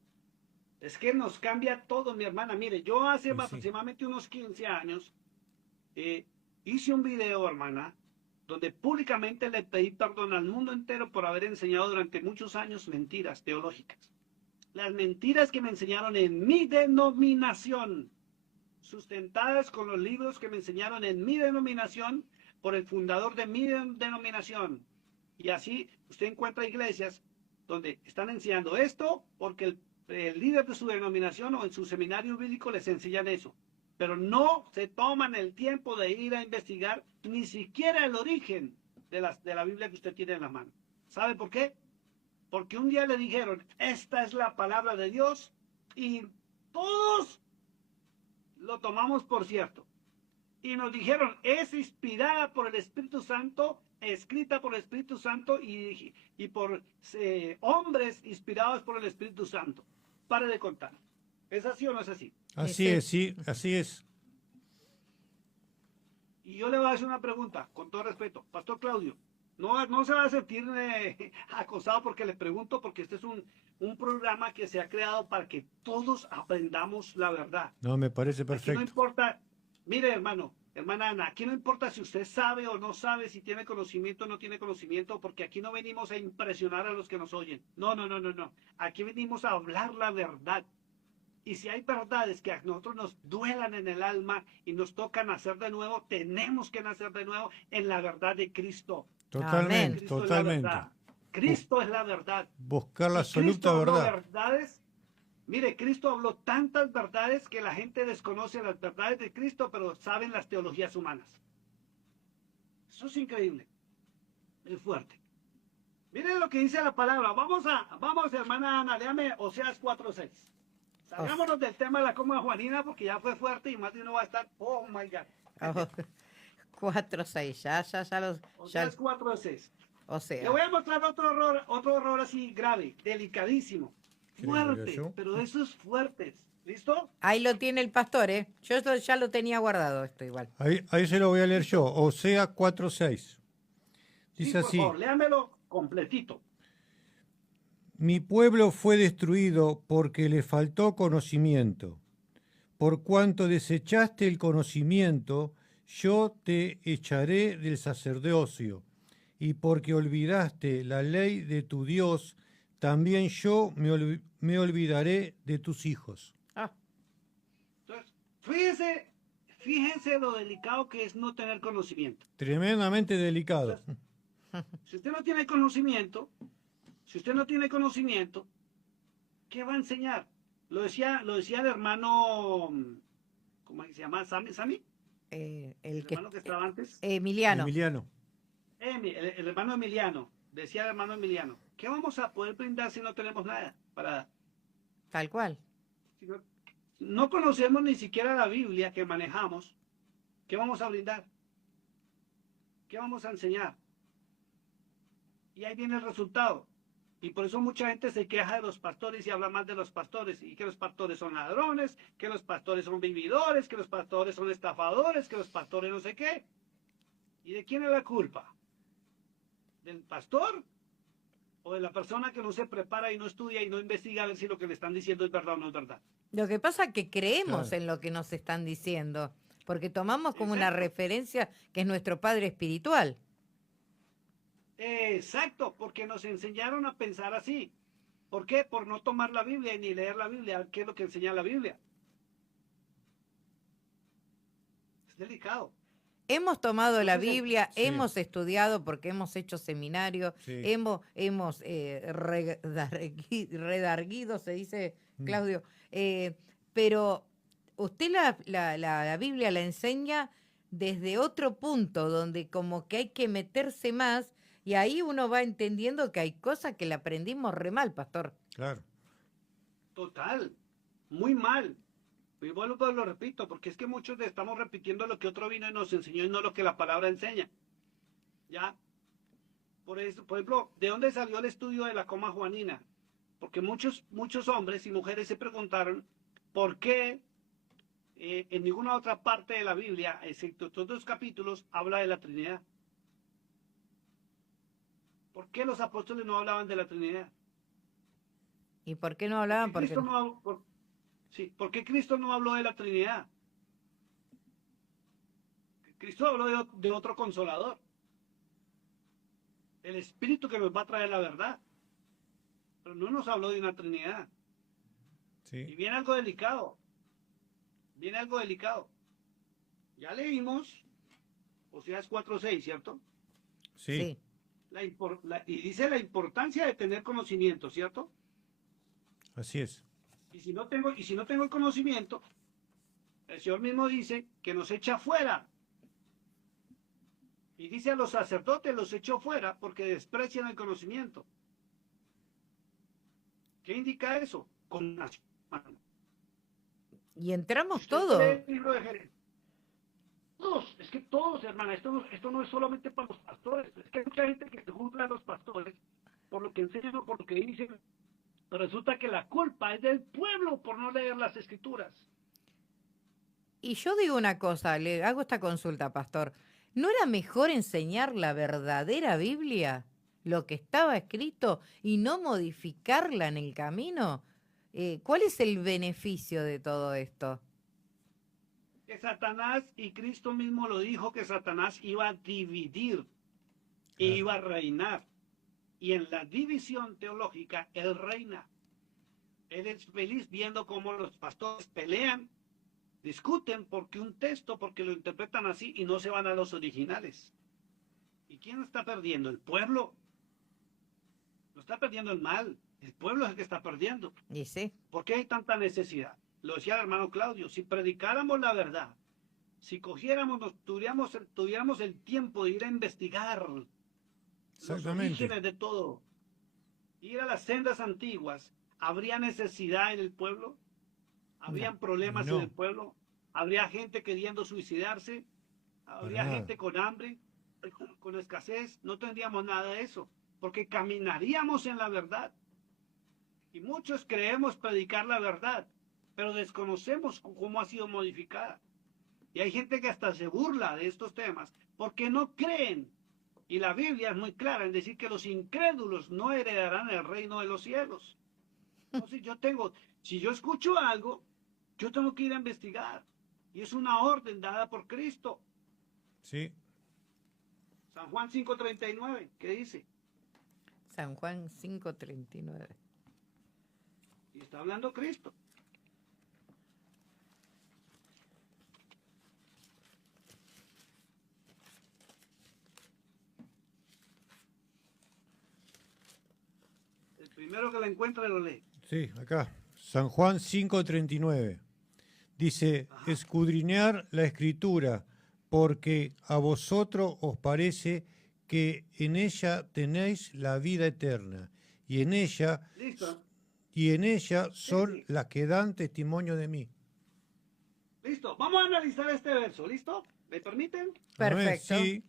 es que nos cambia todo, mi hermana. Mire, yo hace Pues sí. aproximadamente unos 15 años hice un video, hermana, donde públicamente le pedí perdón al mundo entero por haber enseñado durante muchos años mentiras teológicas. Las mentiras que me enseñaron en mi denominación, sustentadas con los libros que me enseñaron en mi denominación por el fundador de mi denominación. Y así usted encuentra iglesias donde están enseñando esto porque el líder de su denominación o en su seminario bíblico les enseñan eso. pero no se toman el tiempo de ir a investigar ni siquiera el origen de la Biblia que usted tiene en la mano. ¿Sabe por qué? Porque un día le dijeron, esta es la palabra de Dios, y todos lo tomamos por cierto. Y nos dijeron, es inspirada por el Espíritu Santo, escrita por el Espíritu Santo y por hombres inspirados por el Espíritu Santo. Pare de contar. ¿Es así o no es así? Así es, sí, así es. Y yo le voy a hacer una pregunta, con todo respeto. Pastor Claudio, no se va a sentir acosado porque le pregunto, porque este es un programa que se ha creado para que todos aprendamos la verdad. No, me parece Aquí perfecto. no importa, mire hermana Ana, aquí no importa si usted sabe o no sabe, si tiene conocimiento o no tiene conocimiento, porque aquí no venimos a impresionar a los que nos oyen. No. Aquí venimos a hablar la verdad. Y si hay verdades que a nosotros nos duelan en el alma y nos toca nacer de nuevo, tenemos que nacer de nuevo en la verdad de Cristo. Totalmente, Cristo totalmente. Es la verdad. Cristo es la verdad. Buscar la Y Cristo absoluta habló verdad. verdades. Mire, Cristo habló tantas verdades que la gente desconoce las verdades de Cristo, pero saben las teologías humanas. Eso es increíble. Es fuerte. Miren lo que dice la palabra. Vamos, hermana Ana, déjame Oseas 4:6. Salgámonos del tema de la coma juanina porque ya fue fuerte y más de uno va a estar, oh my God. 4:6, ya los... Oseas 4:6. O sea, Le voy a mostrar otro error así grave, delicadísimo, fuerte, pero de esos fuertes. ¿Listo? ahí lo tiene el pastor, ¿eh? Yo ya lo tenía guardado esto igual. Ahí se lo voy a leer yo. Osea 4:6. Dice Sí, por así. favor, léamelo completito. Mi pueblo fue destruido porque le faltó conocimiento. Por cuanto desechaste el conocimiento, yo te echaré del sacerdocio. Y porque olvidaste la ley de tu Dios, también yo me olvidaré de tus hijos. Entonces, fíjense lo delicado que es no tener conocimiento. Tremendamente delicado. Entonces, si usted no tiene conocimiento, ¿qué va a enseñar? Lo decía el hermano, ¿cómo se llama? ¿Sami? El hermano que estaba antes. Emiliano. El hermano Emiliano. Decía el hermano Emiliano, ¿qué vamos a poder brindar si no tenemos nada para dar? Tal cual. Si no conocemos ni siquiera la Biblia que manejamos, ¿qué vamos a brindar? ¿Qué vamos a enseñar? Y ahí viene el resultado. Y por eso mucha gente se queja de los pastores y habla mal de los pastores, y que los pastores son ladrones, que los pastores son vividores, que los pastores son estafadores, que los pastores no sé qué. ¿Y de quién es la culpa? ¿Del pastor? ¿O de la persona que no se prepara y no estudia y no investiga a ver si lo que le están diciendo es verdad o no es verdad? Lo que pasa es que creemos Claro. en lo que nos están diciendo, porque tomamos como una Exacto. referencia que es nuestro padre espiritual. Exacto, porque nos enseñaron a pensar así. ¿Por qué? Por no tomar la Biblia y ni leer la Biblia. ¿Qué es lo que enseña la Biblia? Es delicado. Hemos tomado la Entonces, Biblia, sí. hemos estudiado porque hemos hecho seminarios, Sí. hemos redarguido, se dice, Claudio, pero usted la Biblia la enseña desde otro punto, donde como que hay que meterse más, y ahí uno va entendiendo que hay cosas que le aprendimos re mal, pastor. Claro. Total, muy mal. Y bueno, pues lo repito, porque es que muchos estamos repitiendo lo que otro vino y nos enseñó y no lo que la palabra enseña. ¿Ya? Por eso, por ejemplo, ¿de dónde salió el estudio de la coma juanina? Porque muchos hombres y mujeres se preguntaron por qué en ninguna otra parte de la Biblia, excepto estos 2 capítulos, habla de la Trinidad. ¿Por qué los apóstoles no hablaban de la Trinidad? ¿Y por qué no hablaban? ¿Por qué Cristo no habló de la Trinidad? Cristo habló de otro consolador. El Espíritu que nos va a traer la verdad. Pero no nos habló de una Trinidad. Y Sí. viene algo delicado. Ya leímos Oseas 4:6, ¿cierto? Sí. Y dice la importancia de tener conocimiento, ¿cierto? Así es. Y si no tengo el conocimiento, El Señor mismo dice que nos echa fuera. Y dice a los sacerdotes los echó fuera porque desprecian el conocimiento. ¿Qué indica eso? Condenación. Y entramos Usted lee todos. el libro de Jeremías. Todos, es que todos, hermana, esto no es solamente para los pastores, es que hay mucha gente que juzga a los pastores por lo que enseñan o por lo que dicen, pero resulta que la culpa es del pueblo por no leer las escrituras. Y yo digo una cosa, le hago esta consulta, pastor. ¿No era mejor enseñar la verdadera Biblia, lo que estaba escrito, y no modificarla en el camino? ¿Cuál es el beneficio de todo esto? Que Satanás, y Cristo mismo lo dijo, que Satanás iba a dividir e Claro. iba a reinar. Y en la división teológica, él reina. Él es feliz viendo cómo los pastores pelean, discuten porque un texto, porque lo interpretan así y no se van a los originales. ¿Y quién está perdiendo? El pueblo. Lo está perdiendo el mal. El pueblo es el que está perdiendo. Y sí, ¿Por qué hay tanta necesidad? Lo decía el hermano Claudio, si predicáramos la verdad, si cogiéramos, tuviéramos el tiempo de ir a investigar los Exactamente. orígenes de todo, ir a las sendas antiguas, ¿habría necesidad en el pueblo? ¿Habrían problemas No. en el pueblo? ¿Habría gente queriendo suicidarse? ¿Habría Para nada. gente con hambre, con escasez? No tendríamos nada de eso, porque caminaríamos en la verdad. Y muchos creemos predicar la verdad, pero desconocemos cómo ha sido modificada. Y hay gente que hasta se burla de estos temas porque no creen. Y la Biblia es muy clara en decir que los incrédulos no heredarán el reino de los cielos. Entonces si yo escucho algo, yo tengo que ir a investigar. Y es una orden dada por Cristo. Sí. San Juan 5:39, ¿qué dice? San Juan 5:39. Y está hablando Cristo. El primero que la encuentra lo lee. Sí, acá. San Juan 5:39. Dice, Ajá. escudriñar la escritura, porque a vosotros os parece que en ella tenéis la vida eterna, y en ella, ¿Listo? son Sí. las que dan testimonio de mí. Listo. Vamos a analizar este verso. ¿Listo? ¿Me permiten? Perfecto. Sí,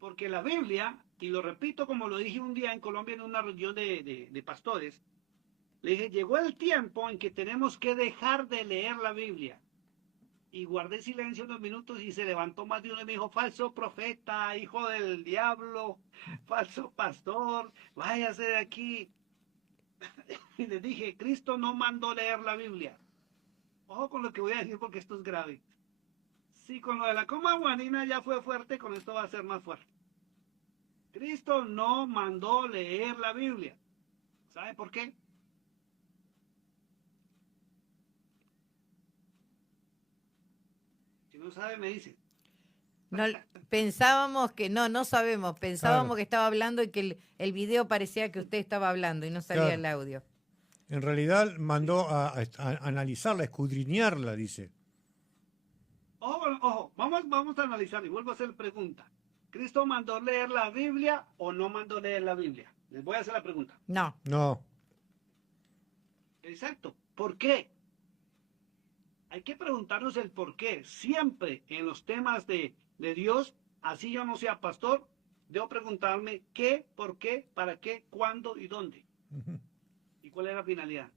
Porque la Biblia, y lo repito como lo dije un día en Colombia en una reunión de pastores, le dije, llegó el tiempo en que tenemos que dejar de leer la Biblia. Y guardé silencio unos minutos y se levantó más de uno y me dijo, falso profeta, hijo del diablo, falso pastor, váyase de aquí. Y les dije, Cristo no mandó leer la Biblia. Ojo con lo que voy a decir porque esto es grave. Si con lo de la coma guanina ya fue fuerte, con esto va a ser más fuerte. Cristo no mandó leer la Biblia. ¿Sabe por qué? Si no sabe, me dice. No, pensábamos que no sabemos, pensábamos Claro. que estaba hablando y que el video parecía que usted estaba hablando y no salía Claro. el audio. en realidad mandó a analizarla, a escudriñarla, dice. Ojo, vamos a analizar y vuelvo a hacer la pregunta. ¿Cristo mandó leer la Biblia o no mandó leer la Biblia? Les voy a hacer la pregunta. No, No, Exacto. ¿Por qué? Hay que preguntarnos el por qué. Siempre en los temas de Dios, así yo no sea pastor, debo preguntarme qué, por qué, para qué, cuándo y dónde. Ujú. ¿Y cuál es la finalidad?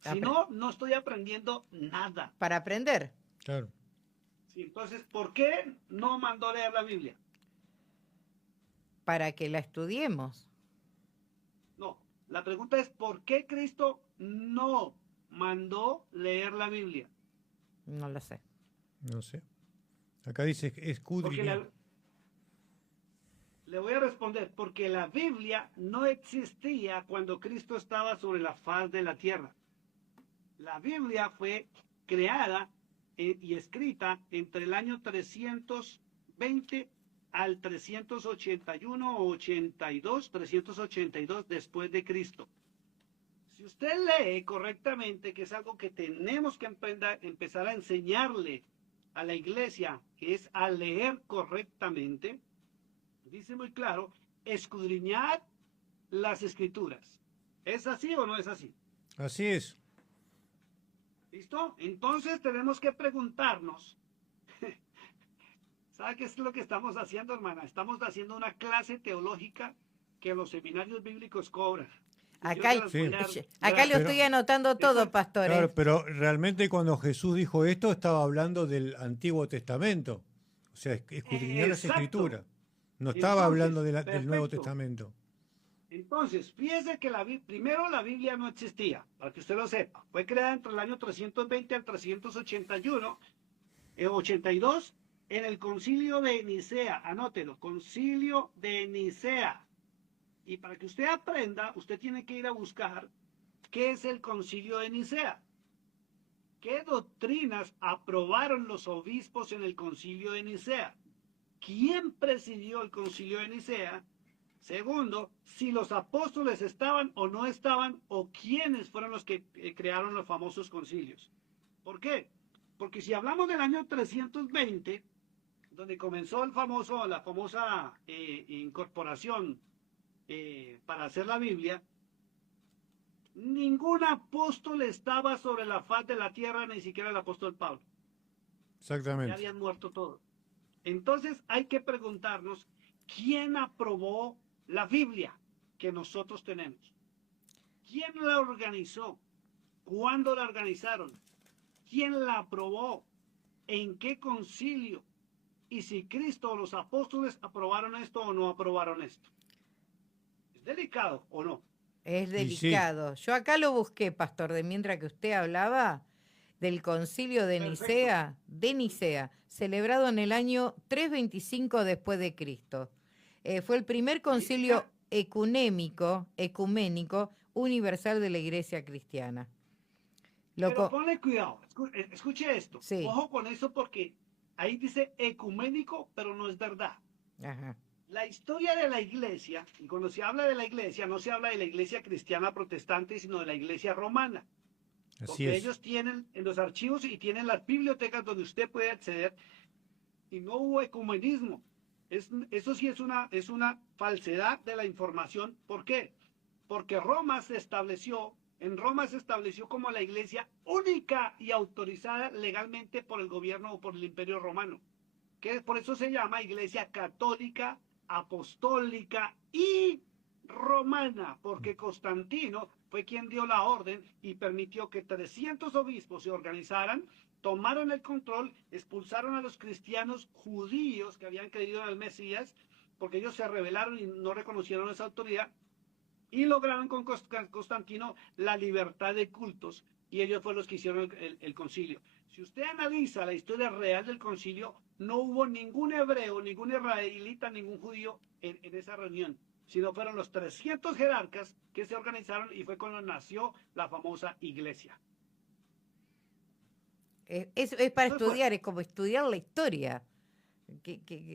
Si no, no estoy aprendiendo nada. para aprender. Claro. Sí, entonces, ¿por qué no mandó leer la Biblia? Para que la estudiemos. No, la pregunta es ¿por qué Cristo no mandó leer la Biblia? No lo sé. No sé. Acá dice Porque escudriñar. le voy a responder, porque la Biblia no existía cuando Cristo estaba sobre la faz de la tierra. La Biblia fue creada y escrita entre el año 320 al 381 o 82, 382 después de Cristo. Si usted lee correctamente, que es algo que tenemos que empezar a enseñarle a la iglesia, que es a leer correctamente, dice muy claro, escudriñar las escrituras. ¿Es así o no es así? Así es. ¿Listo? Entonces tenemos que preguntarnos, ¿sabe qué es lo que estamos haciendo, hermana? Estamos haciendo una clase teológica que los seminarios bíblicos cobran. Acá, acá lo Pero- estoy anotando todo, pastores. Claro, pero realmente cuando Jesús dijo esto estaba hablando del Antiguo Testamento, o sea, escudriñar las Exacto. Escrituras. No estaba Entonces, hablando del Nuevo perfecto. Testamento. Entonces, fíjese que primero la Biblia no existía, para que usted lo sepa. Fue creada entre el año 320 al 381, 82, en el Concilio de Nicea. Anótelo, Concilio de Nicea. Y para que usted aprenda, usted tiene que ir a buscar qué es el Concilio de Nicea. ¿Qué doctrinas aprobaron los obispos en el Concilio de Nicea? ¿Quién presidió el Concilio de Nicea? Segundo, si los apóstoles estaban o no estaban, o quiénes fueron los que crearon los famosos concilios. ¿Por qué? Porque si hablamos del año 320, donde comenzó la famosa incorporación para hacer la Biblia, ningún apóstol estaba sobre la faz de la tierra, ni siquiera el apóstol Pablo. Ya Exactamente. habían muerto todos. Entonces hay que preguntarnos, ¿quién aprobó la Biblia que nosotros tenemos? ¿Quién la organizó? ¿Cuándo la organizaron? ¿Quién la aprobó? ¿En qué concilio? Y si Cristo o los apóstoles aprobaron esto o no aprobaron esto. ¿Es delicado o no? Es sí. delicado. Yo acá lo busqué, pastor, de mientras que usted hablaba del concilio de Nicea, celebrado en el año 325 después de Cristo. Fue el primer concilio ecuménico universal de la Iglesia cristiana. Pero ponle cuidado, escuche esto. Sí. Ojo con eso porque ahí dice ecuménico, pero no es verdad. Ajá. La historia de la iglesia, y cuando se habla de la iglesia, no se habla de la iglesia cristiana protestante, sino de la iglesia romana. Así Porque es. ellos tienen en los archivos y tienen las bibliotecas donde usted puede acceder, y no hubo ecumenismo. Eso sí es una falsedad de la información. ¿Por qué? Porque en Roma se estableció como la iglesia única y autorizada legalmente por el gobierno o por el imperio romano. Que por eso se llama iglesia católica, apostólica y romana, porque Constantino fue quien dio la orden y permitió que 300 obispos se organizaran, tomaron el control, expulsaron a los cristianos judíos que habían creído en el Mesías, porque ellos se rebelaron y no reconocieron esa autoridad, y lograron con Constantino la libertad de cultos, y ellos fueron los que hicieron el concilio. Si usted analiza la historia real del concilio, no hubo ningún hebreo, ningún israelita, ningún judío en esa reunión, sino fueron los 300 jerarcas que se organizaron y fue cuando nació la famosa iglesia. Es para estudiar, es como estudiar la historia.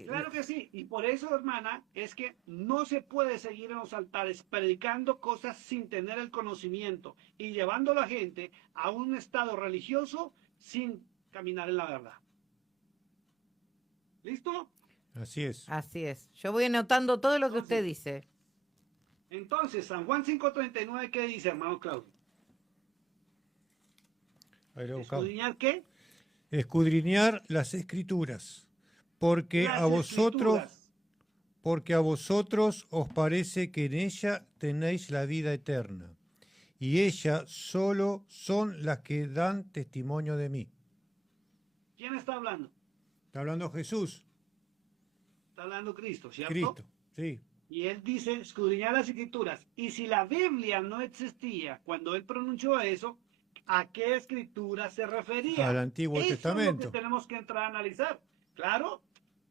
Claro que sí, y por eso, hermana, es que no se puede seguir en los altares predicando cosas sin tener el conocimiento y llevando a la gente a un estado religioso sin caminar en la verdad. ¿Listo? Así es. Así es. Yo voy anotando todo lo que usted dice. Entonces, San Juan 5:39, ¿qué dice, hermano Claudio? Ahí lo buscamos. ¿Escudriñar qué? Escudriñar las Escrituras, porque Las a vosotros, Escrituras. porque a vosotros os parece que en ella tenéis la vida eterna, y ellas solo son las que dan testimonio de mí. ¿Quién está hablando? Está hablando Jesús, Está hablando Cristo, ¿cierto? Cristo, sí. Y él dice, escudriñar las Escrituras. Y si la Biblia no existía cuando él pronunció eso, ¿a qué escritura se refería? Al Antiguo Eso Testamento. es lo que tenemos que entrar a analizar. Claro,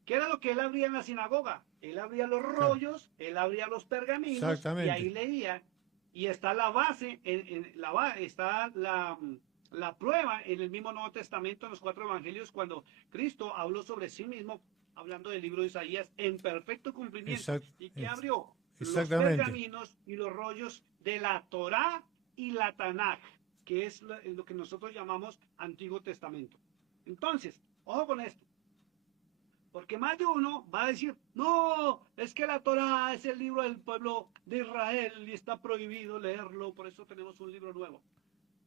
¿qué era lo que él abría en la sinagoga? Él abría los rollos, él abría los pergaminos, Exactamente. y ahí leía. Y está la base, está la prueba en el mismo Nuevo Testamento, en los 4 evangelios, cuando Cristo habló sobre sí mismo, hablando del libro de Isaías, en perfecto cumplimiento. ¿Y qué abrió? Los Exactamente. pergaminos y los rollos de la Torá y la Tanaj, que es lo que nosotros llamamos Antiguo Testamento. Entonces, ojo con esto, porque más de uno va a decir, no, es que la Torá es el libro del pueblo de Israel y está prohibido leerlo, por eso tenemos un libro nuevo.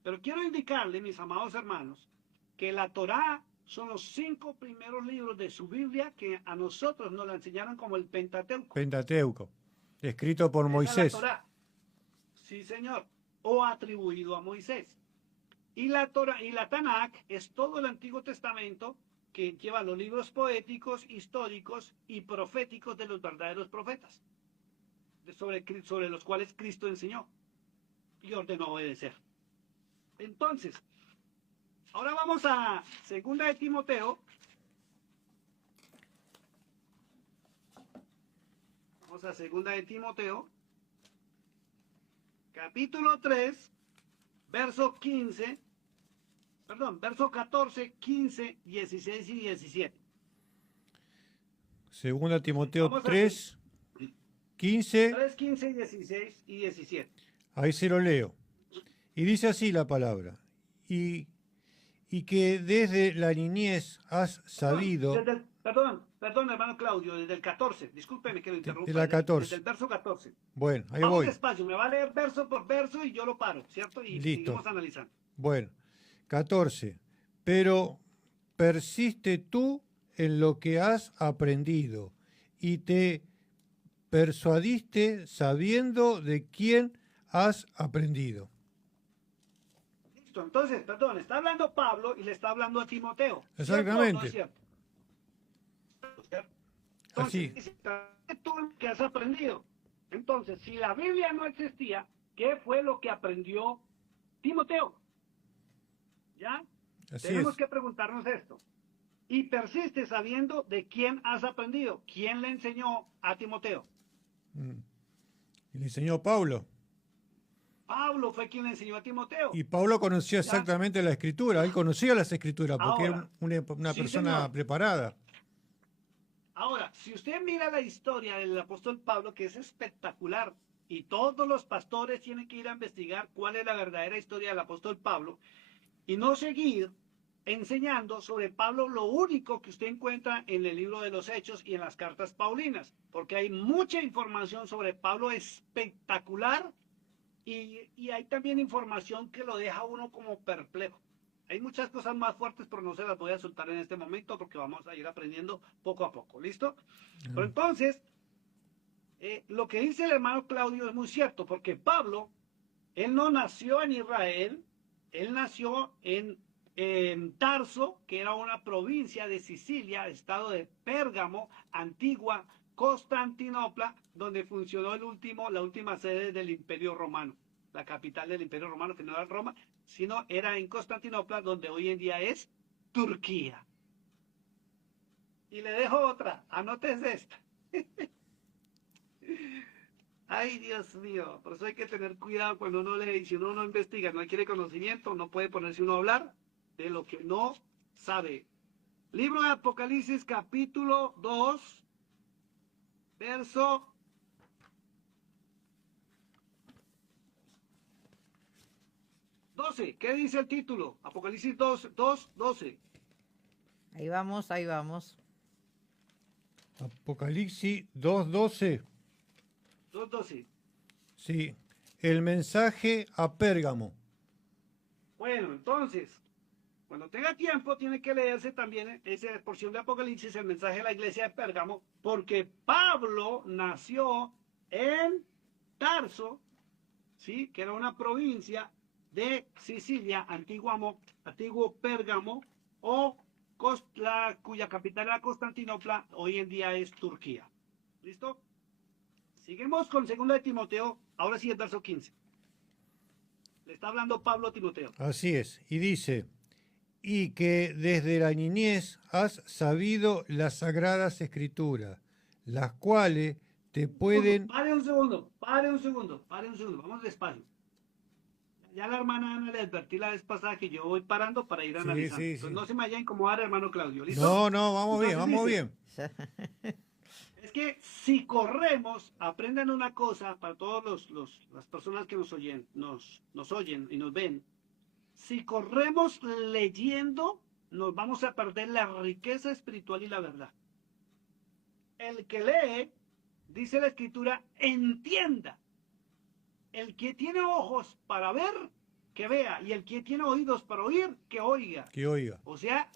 Pero quiero indicarle, mis amados hermanos, que la Torá son los 5 primeros libros de su Biblia que a nosotros nos la enseñaron como el Pentateuco. Pentateuco, escrito por Esa es Moisés. la Torá. Sí, señor, o atribuido a Moisés. Y la Torá y la Tanakh es todo el Antiguo Testamento que lleva los libros poéticos, históricos y proféticos de los verdaderos profetas, sobre los cuales Cristo enseñó y ordenó obedecer. Entonces, ahora vamos a 2 de Timoteo. Vamos a 2 de Timoteo, capítulo 3, verso 15, verso 14, 15, 16 y 17. Segunda Timoteo Vamos a 3, 15. 3, 15, 16 y 17. Ahí se lo leo. Y dice así la palabra. Y que desde la niñez has sabido... Perdón, hermano Claudio, desde el 14. Discúlpeme que lo interrumpa. De la 14. Desde el verso 14. Bueno, ahí Vamos voy. despacio, me va a leer verso por verso y yo lo paro, ¿cierto? Y Listo. seguimos analizando. Bueno, 14. Pero persiste tú en lo que has aprendido y te persuadiste sabiendo de quién has aprendido. Listo, entonces, perdón, está hablando Pablo y le está hablando a Timoteo. Exactamente. ¿Cierto o no es cierto? Así. Entonces, dice, tú lo que has aprendido. Entonces, si la Biblia no existía, ¿qué fue lo que aprendió Timoteo? ¿Ya? Así Tenemos es. que preguntarnos esto. Y persiste sabiendo de quién has aprendido. ¿Quién le enseñó a Timoteo? Y le enseñó Pablo. Pablo fue quien le enseñó a Timoteo. Y Pablo conocía exactamente la escritura. Él conocía las escrituras porque Ahora, era una sí, persona señor. preparada. Ahora, si usted mira la historia del apóstol Pablo, que es espectacular, y todos los pastores tienen que ir a investigar cuál es la verdadera historia del apóstol Pablo, y no seguir enseñando sobre Pablo lo único que usted encuentra en el libro de los Hechos y en las cartas paulinas, porque hay mucha información sobre Pablo espectacular y hay también información que lo deja a uno como perplejo. Hay muchas cosas más fuertes, pero no se las voy a soltar en este momento porque vamos a ir aprendiendo poco a poco. ¿Listo? Pero entonces, lo que dice el hermano Claudio es muy cierto, porque Pablo, él no nació en Israel, él nació en Tarso, que era una provincia de Sicilia, estado de Pérgamo, antigua Constantinopla, donde funcionó la última sede del Imperio Romano, la capital del Imperio Romano, que no era Roma, sino era en Constantinopla, donde hoy en día es Turquía. Y le dejo otra, anótese esta. Ay, Dios mío, por eso hay que tener cuidado cuando uno lee y si uno no investiga, no adquiere conocimiento, no puede ponerse uno a hablar de lo que no sabe. Libro de Apocalipsis, capítulo 2, verso 12. ¿Qué dice el título? Apocalipsis 2, 12. Ahí vamos, ahí vamos. Apocalipsis 2:12. 2:12. Sí. El mensaje a Pérgamo. Bueno, entonces, cuando tenga tiempo, tiene que leerse también esa porción de Apocalipsis, el mensaje de la iglesia de Pérgamo, porque Pablo nació en Tarso, ¿sí? Que era una provincia de Sicilia, antiguo Pérgamo, cuya capital era Constantinopla, hoy en día es Turquía. ¿Listo? Seguimos con 2 de Timoteo, ahora sí el verso 15. Le está hablando Pablo a Timoteo. Así es. Y dice, y que desde la niñez has sabido las sagradas escrituras, las cuales te pueden... Pare un segundo, vamos despacio. Ya la hermana Ana le advertí la vez pasada que yo voy parando para ir analizando. sí, Entonces sí. no se me vaya a incomodar, hermano Claudio. ¿Listo? No, vamos bien, Entonces vamos dice, bien. Es que si corremos, aprendan una cosa para todos las personas que nos oyen y nos ven. Si corremos leyendo, nos vamos a perder la riqueza espiritual y la verdad. El que lee, dice la Escritura, entienda. El que tiene ojos para ver, que vea. Y el que tiene oídos para oír, que oiga. Que oiga. O sea,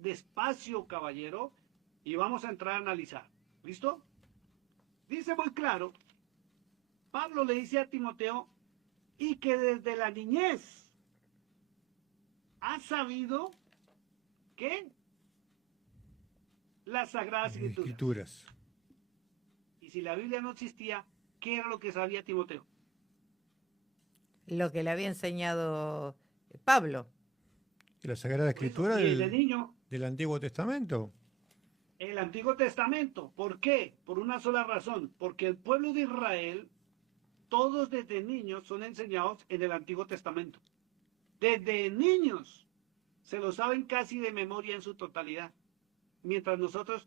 despacio, caballero, y vamos a entrar a analizar. ¿Listo? Dice muy claro, Pablo le dice a Timoteo, y que desde la niñez ha sabido que las Sagradas Escrituras. Y si la Biblia no existía, ¿qué era lo que sabía Timoteo? Lo que le había enseñado Pablo. La Sagrada Escritura del Antiguo Testamento. El Antiguo Testamento. ¿Por qué? Por una sola razón. Porque el pueblo de Israel, todos desde niños son enseñados en el Antiguo Testamento. Desde niños se lo saben casi de memoria en su totalidad. Mientras nosotros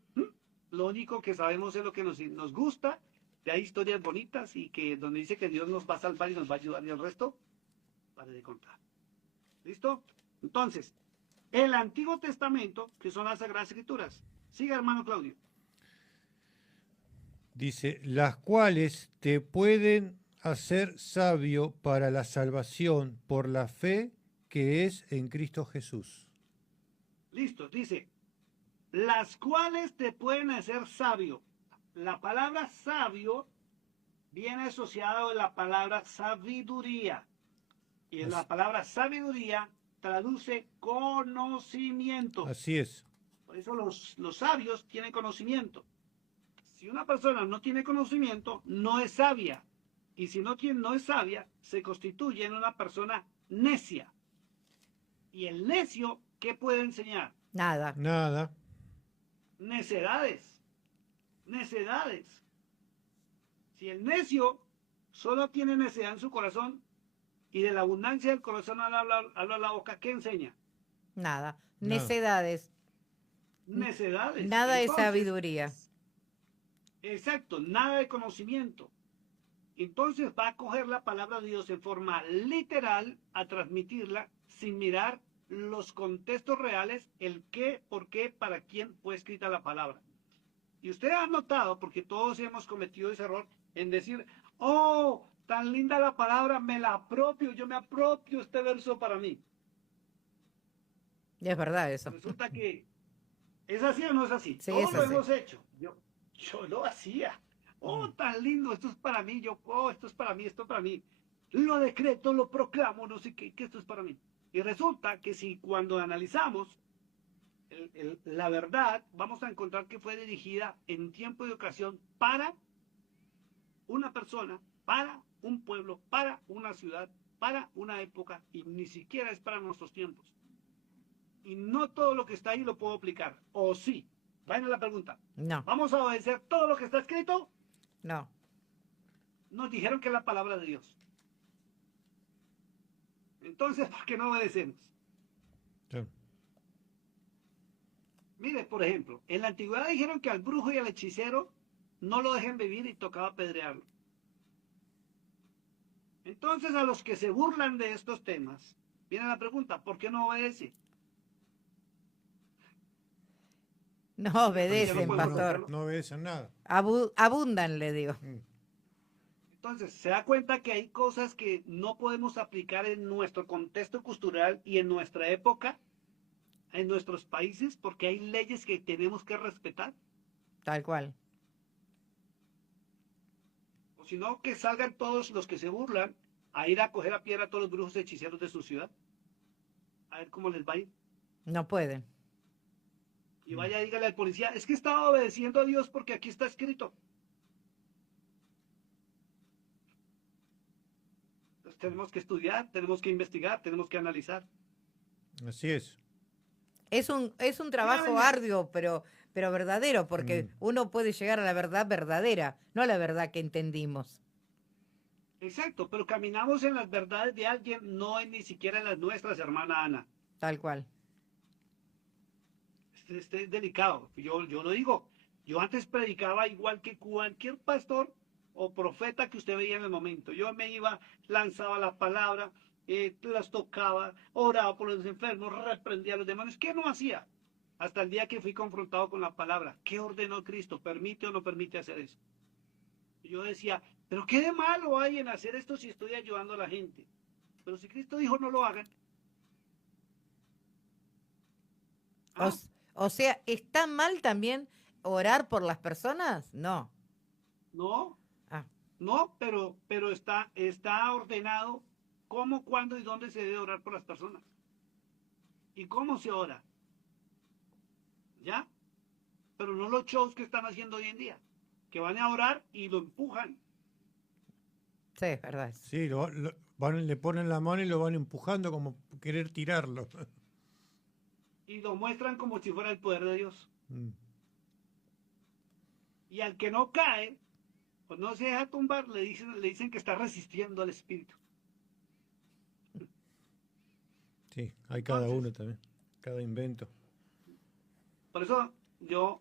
lo único que sabemos es lo que nos gusta, de hay historias bonitas y que donde dice que Dios nos va a salvar y nos va a ayudar y el resto, pare de contar. ¿Listo? Entonces, el Antiguo Testamento, que son las Sagradas Escrituras. Siga, hermano Claudio. Dice, las cuales te pueden hacer sabio para la salvación por la fe que es en Cristo Jesús. Listo, dice, las cuales te pueden hacer sabio. La palabra sabio viene asociada a la palabra sabiduría. Y la palabra sabiduría traduce conocimiento. Así es. Por eso los sabios tienen conocimiento. Si una persona no tiene conocimiento, no es sabia. Y si no es sabia, se constituye en una persona necia. Y el necio, ¿qué puede enseñar? Nada. Nada. Necedades. Necedades. Si el necio solo tiene necedad en su corazón y de la abundancia del corazón habla la boca, ¿qué enseña? Nada. No. Necedades. Necedades. Nada de Entonces, sabiduría. Exacto, nada de conocimiento. Entonces va a coger la palabra de Dios en forma literal, a transmitirla sin mirar los contextos reales, el qué, por qué, para quién fue escrita la palabra. Y usted ha notado, porque todos hemos cometido ese error, en decir, oh, tan linda la palabra, me la apropio, yo me apropio este verso para mí. Es verdad eso. Resulta que, ¿es así o no es así? Sí, Todos es lo así. hemos hecho. Yo lo hacía. Oh, tan lindo, esto es para mí. Esto es para mí, esto es para mí. Lo decreto, lo proclamo, no sé qué, que esto es para mí. Y resulta que si cuando analizamos la verdad, vamos a encontrar que fue dirigida en tiempo y ocasión para una persona, para un pueblo, para una ciudad, para una época, y ni siquiera es para nuestros tiempos. Y no todo lo que está ahí lo puedo aplicar. ¿O sí? Vayan a la pregunta. No. ¿Vamos a obedecer todo lo que está escrito? No. Nos dijeron que es la palabra de Dios. Entonces, ¿por qué no obedecemos? Sí. Mire, por ejemplo, en la antigüedad dijeron que al brujo y al hechicero no lo dejen vivir y tocaba apedrearlo. Entonces, a los que se burlan de estos temas, viene la pregunta, ¿por qué no obedece? No obedecen, puedo pastor. No obedecen nada. Abundan, le digo. Entonces, se da cuenta que hay cosas que no podemos aplicar en nuestro contexto cultural y en nuestra época, en nuestros países, porque hay leyes que tenemos que respetar. Tal cual. O si no, que salgan todos los que se burlan a ir a coger a piedra a todos los brujos hechiceros de su ciudad. A ver cómo les va a ir. No pueden. Y vaya, dígale al policía, es que estaba obedeciendo a Dios porque aquí está escrito. Entonces tenemos que estudiar, tenemos que investigar, tenemos que analizar. Así es. Es un trabajo arduo, pero verdadero, porque uno puede llegar a la verdad verdadera, no a la verdad que entendimos. Exacto, pero caminamos en las verdades de alguien, no en ni siquiera en las nuestras, hermana Ana. Tal cual. Este es delicado. Yo lo digo. Yo antes predicaba igual que cualquier pastor o profeta que usted veía en el momento. Yo me iba, lanzaba la palabra, las tocaba, oraba por los enfermos, reprendía a los demonios. ¿Qué no hacía? Hasta el día que fui confrontado con la palabra. ¿Qué ordenó Cristo? ¿Permite o no permite hacer eso? Y yo decía, pero ¿qué de malo hay en hacer esto si estoy ayudando a la gente? Pero si Cristo dijo no lo hagan. O, ¿Ah? s- o sea, ¿está mal también orar por las personas? No. No, Ah, no, pero está ordenado cómo, cuándo y dónde se debe orar por las personas. Y cómo se ora. ¿Ya? Pero no los shows que están haciendo hoy en día. Que van a orar y lo empujan. sí, es verdad eso. Sí, le ponen la mano y lo van empujando como querer tirarlo. Y lo muestran como si fuera el poder de Dios. Mm. Y al que no cae, pues no se deja tumbar, le dicen que está resistiendo al Espíritu. Sí, hay cada Entonces, uno también, cada invento. por eso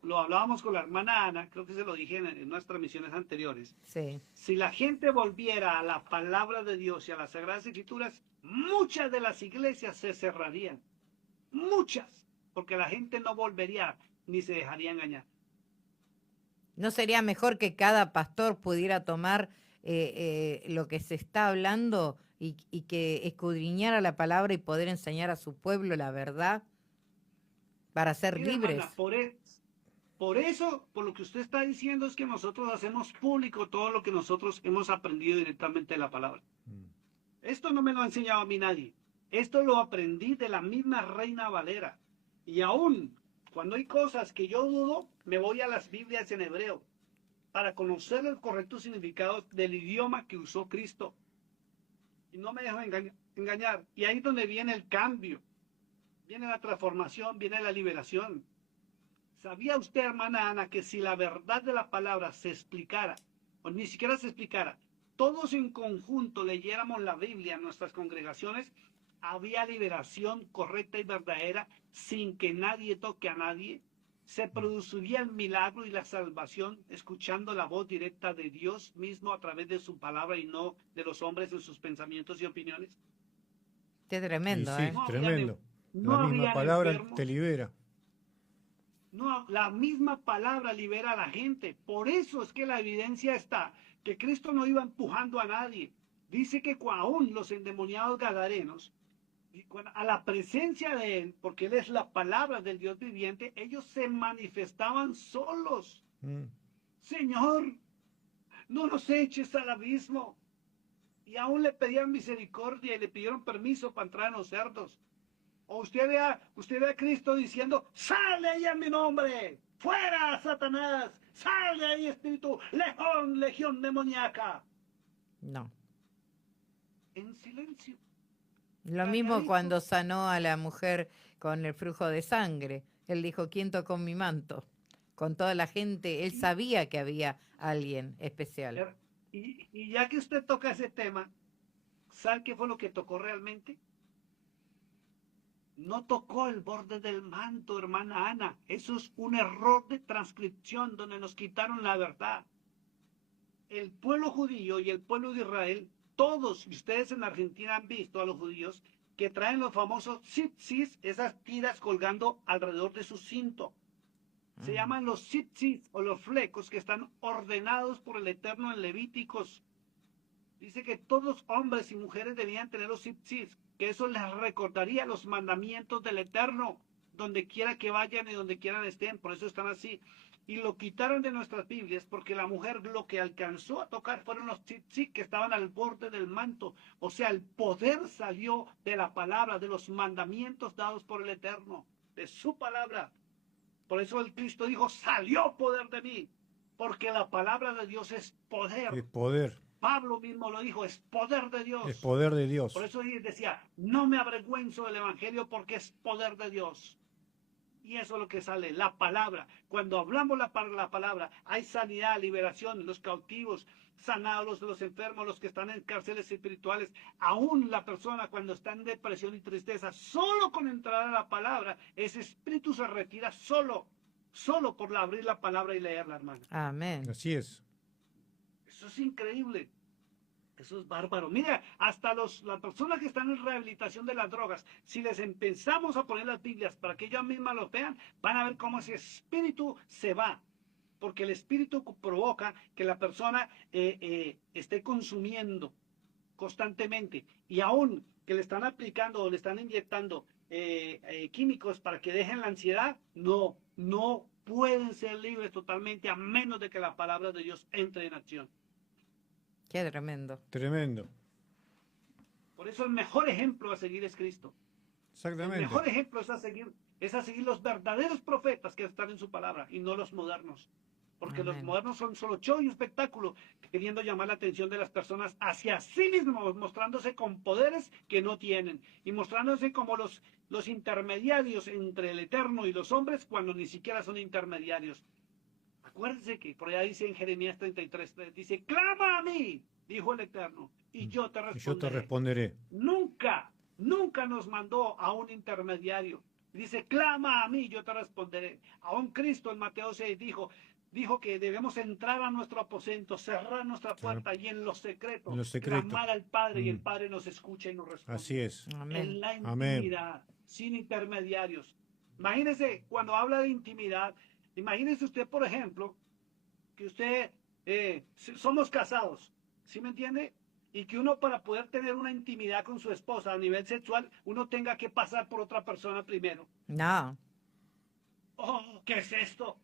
lo hablábamos con la hermana Ana, creo que se lo dije en unas transmisiones anteriores. Sí. Si la gente volviera a la palabra de Dios y a las Sagradas Escrituras, muchas de las iglesias se cerrarían. Muchas. Porque la gente no volvería ni se dejaría engañar. ¿No sería mejor que cada pastor pudiera tomar lo que se está hablando y que escudriñara la palabra y poder enseñar a su pueblo la verdad para ser Mira, hermana, libres? por eso, por lo que usted está diciendo, es que nosotros hacemos público todo lo que nosotros hemos aprendido directamente de la palabra. Mm. Esto no me lo ha enseñado a mí nadie. Esto lo aprendí de la misma Reina Valera. Y aún cuando hay cosas que yo dudo, me voy a las Biblias en hebreo para conocer el correcto significado del idioma que usó Cristo. Y no me dejo engañar. Y ahí es donde viene el cambio, viene la transformación, viene la liberación. ¿Sabía usted, hermana Ana, que si la verdad de la palabra se explicara, o ni siquiera se explicara, todos en conjunto leyéramos la Biblia en nuestras congregaciones, había liberación correcta y verdadera sin que nadie toque a nadie? Se produciría el milagro y la salvación escuchando la voz directa de Dios mismo a través de su palabra y no de los hombres en sus pensamientos y opiniones. Qué Y tremendo, sí, ¿eh? No habían, tremendo. no La misma habían palabra te enfermos. libera. No, la misma palabra libera a la gente. Por eso es que la evidencia está, que Cristo no iba empujando a nadie. Dice que aún los endemoniados gadarenos, a la presencia de Él, porque Él es la palabra del Dios viviente, ellos se manifestaban solos. Mm. Señor, no nos eches al abismo. Y aún le pedían misericordia y le pidieron permiso para entrar en los cerdos. O usted ve a Cristo diciendo, sal de ahí en mi nombre, fuera Satanás, sal de ahí espíritu, legión demoníaca. No. En silencio, Lo mismo calladito. cuando sanó a la mujer con el flujo de sangre. Él dijo, ¿quién tocó mi manto? Con toda la gente, él Y, sabía que había alguien especial. y ya que usted toca ese tema, ¿sabe qué fue lo que tocó realmente? No tocó el borde del manto, hermana Ana. Eso es un error de transcripción donde nos quitaron la verdad. El pueblo judío y el pueblo de Israel, todos, y ustedes en Argentina han visto a los judíos que traen los famosos tzitzis, esas tiras colgando alrededor de su cinto. Se llaman los tzitzis o los flecos que están ordenados por el Eterno en Levíticos. Dice que todos hombres y mujeres debían tener los tzitzis, que eso les recordaría los mandamientos del Eterno, donde quiera que vayan y donde quieran estén, por eso están así. Y lo quitaron de nuestras Biblias porque la mujer lo que alcanzó a tocar fueron los tzitzit que estaban al borde del manto. O sea, el poder salió de la palabra, de los mandamientos dados por el Eterno, de su palabra. Por eso el Cristo dijo, salió poder de mí, porque la palabra de Dios es poder. Es poder, Pablo mismo lo dijo, es poder de es Dios. poder de Por Dios. eso decía, no me avergüenzo del Evangelio porque es poder de Dios. Y eso es lo que sale, la palabra. Cuando hablamos la palabra, hay sanidad, liberación, los cautivos, sanados, los enfermos, los que están en cárceles espirituales. Aún la persona cuando está en depresión y tristeza, solo con entrar a la palabra, ese espíritu se retira solo. solo por abrir la palabra y leerla, hermano. Amén. Así es. Eso es increíble. Eso es bárbaro. Mira, hasta las personas que están en rehabilitación de las drogas, si les empezamos a poner las Biblias para que ellas mismas lo vean, van a ver cómo ese espíritu se va. Porque el espíritu provoca que la persona esté consumiendo constantemente. Y aún que le están aplicando o le están inyectando químicos para que dejen la ansiedad, no pueden ser libres totalmente a menos de que la palabra de Dios entre en acción. Qué tremendo. Tremendo. Por eso el mejor ejemplo a seguir es Cristo. Exactamente. El mejor ejemplo es a seguir los verdaderos profetas que están en su palabra y no los modernos. Porque Amén. los modernos son solo show y espectáculo, queriendo llamar la atención de las personas hacia sí mismos, mostrándose con poderes que no tienen y mostrándose como los intermediarios entre el Eterno y los hombres cuando ni siquiera son intermediarios. Acuérdense que por allá dice en Jeremías 33, dice, clama a mí, dijo el Eterno, y yo te Y responderé. yo te responderé. Nunca nos mandó a un intermediario. Dice, clama a mí, yo te responderé. Aún Cristo en Mateo 6 dijo que debemos entrar a nuestro aposento, cerrar nuestra puerta y en lo secreto, clamar al Padre y el Padre nos escucha y nos responde. Así es. Amén. En la intimidad, sin intermediarios. Imagínese cuando habla de intimidad, imagínese usted, por ejemplo, que usted, somos casados, ¿sí me entiende? Y que uno para poder tener una intimidad con su esposa a nivel sexual, uno tenga que pasar por otra persona primero. No. Oh, ¿qué es esto?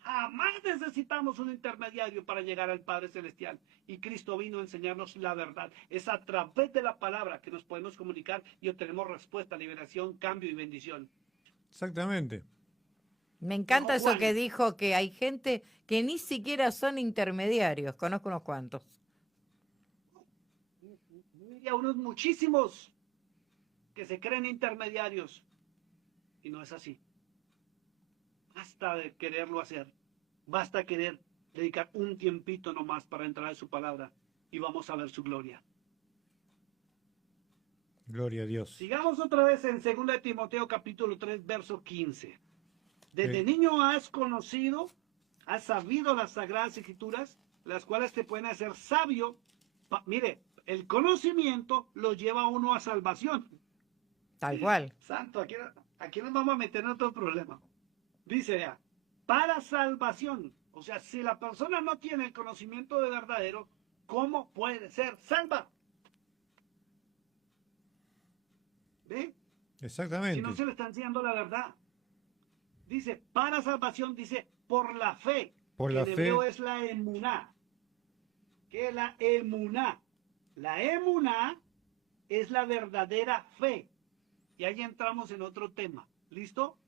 Jamás necesitamos un intermediario para llegar al Padre Celestial. Y Cristo vino a enseñarnos la verdad. Es a través de la palabra que nos podemos comunicar y obtenemos respuesta, liberación, cambio y bendición. Exactamente. Me encanta Dijo eso Juan. que dijo, que hay gente que ni siquiera son intermediarios. Conozco unos cuantos. Y a unos muchísimos que se creen intermediarios. Y no es así. Basta de quererlo hacer. Basta querer dedicar un tiempito nomás para entrar en su palabra y vamos a ver su gloria. Gloria a Dios. Sigamos otra vez en 2 Timoteo capítulo 3, verso 15. Desde niño has conocido, has sabido las sagradas escrituras, las cuales te pueden hacer sabio. Mire, el conocimiento lo lleva a uno a salvación. Tal cual. Santo, aquí nos vamos a meter en otro problema. Dice ya, para salvación. O sea, si la persona no tiene el conocimiento de verdadero, ¿cómo puede ser salva? ¿Ve? Exactamente. Si no se le está enseñando la verdad. Dice, para salvación, dice, por la fe. Por la fe. En hebreo es la emuná. ¿Qué es la emuná? La emuná es la verdadera fe. Y ahí entramos en otro tema. ¿Listo?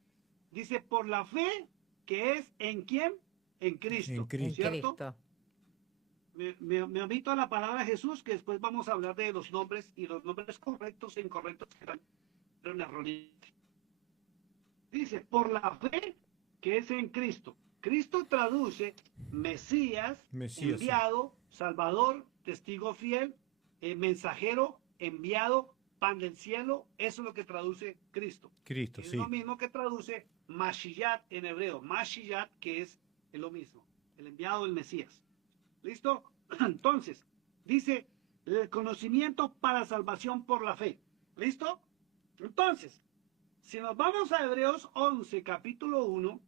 Dice, por la fe, que es ¿en quién? En Cristo. En Cristo. En ¿Cierto? Cristo. Me omito a la palabra Jesús, que después vamos a hablar de los nombres y los nombres correctos e incorrectos que eran un error. Dice, por la fe que es en Cristo. Cristo traduce Mesías, enviado, Salvador, testigo fiel, mensajero, enviado, pan del cielo. Eso es lo que traduce Cristo. Cristo, es sí. lo mismo que traduce Mashiach en hebreo. Mashiach, que es lo mismo. El enviado, el Mesías. ¿Listo? Entonces, dice, el conocimiento para salvación por la fe. ¿Listo? Entonces, si nos vamos a Hebreos 11, capítulo 1,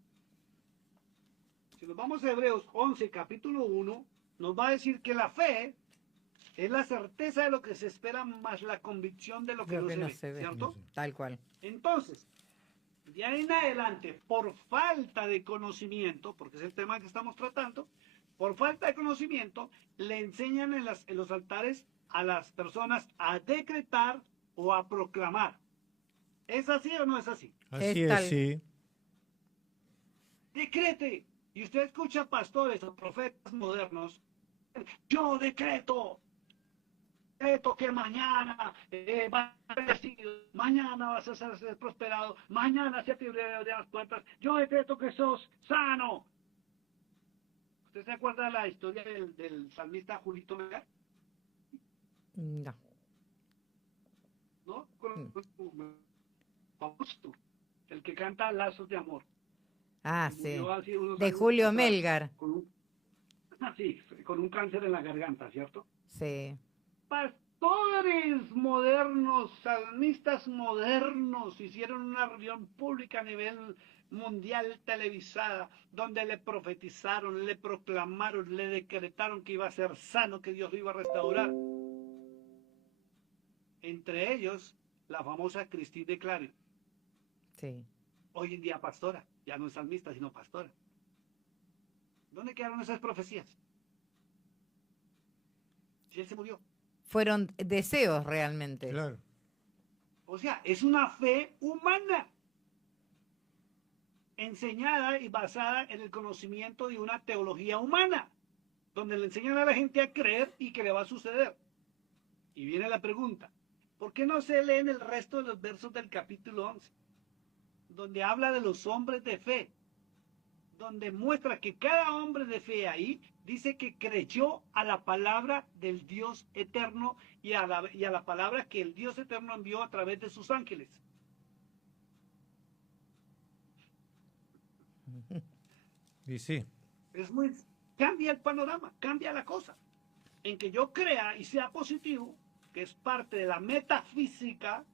si nos vamos a Hebreos 11, capítulo 1, nos va a decir que la fe es la certeza de lo que se espera más la convicción de lo que, no se ve, ¿cierto? Tal cual. Entonces, de ahí en adelante, por falta de conocimiento, porque es el tema que estamos tratando, por falta de conocimiento, le enseñan en los altares a las personas a decretar o a proclamar. ¿Es así o no es así? Así Es es, sí. Decrete. Y usted escucha pastores o profetas modernos. Yo decreto que mañana va a ser bendecido, mañana vas a ser prosperado, mañana se te abrirán las puertas. Yo decreto que sos sano. ¿Usted se acuerda de la historia del salmista Julito Melgar? No. ¿No? Augusto, el que canta Lazos de Amor. Ah, que sí. murió hace unos De años Julio atrás Melgar. Sí, con un cáncer en la garganta, ¿cierto? Sí. Pastores modernos, salmistas modernos, hicieron una reunión pública a nivel mundial televisada, donde le profetizaron, le proclamaron, le decretaron que iba a ser sano, que Dios lo iba a restaurar. Entre ellos, la famosa Christine de Clary, Sí. hoy en día pastora, ya no es salmista, sino pastora. ¿Dónde quedaron esas profecías? Si él se murió. Fueron deseos realmente. Claro. O sea, es una fe humana, enseñada y basada en el conocimiento de una teología humana, donde le enseñan a la gente a creer y que le va a suceder. Y viene la pregunta, ¿por qué no se leen el resto de los versos del capítulo 11? Donde habla de los hombres de fe, donde muestra que cada hombre de fe ahí dice que creyó a la palabra del Dios eterno y a la palabra que el Dios eterno envió a través de sus ángeles. Y sí. Cambia el panorama, cambia la cosa. En que yo crea y sea positivo, que es parte de la metafísica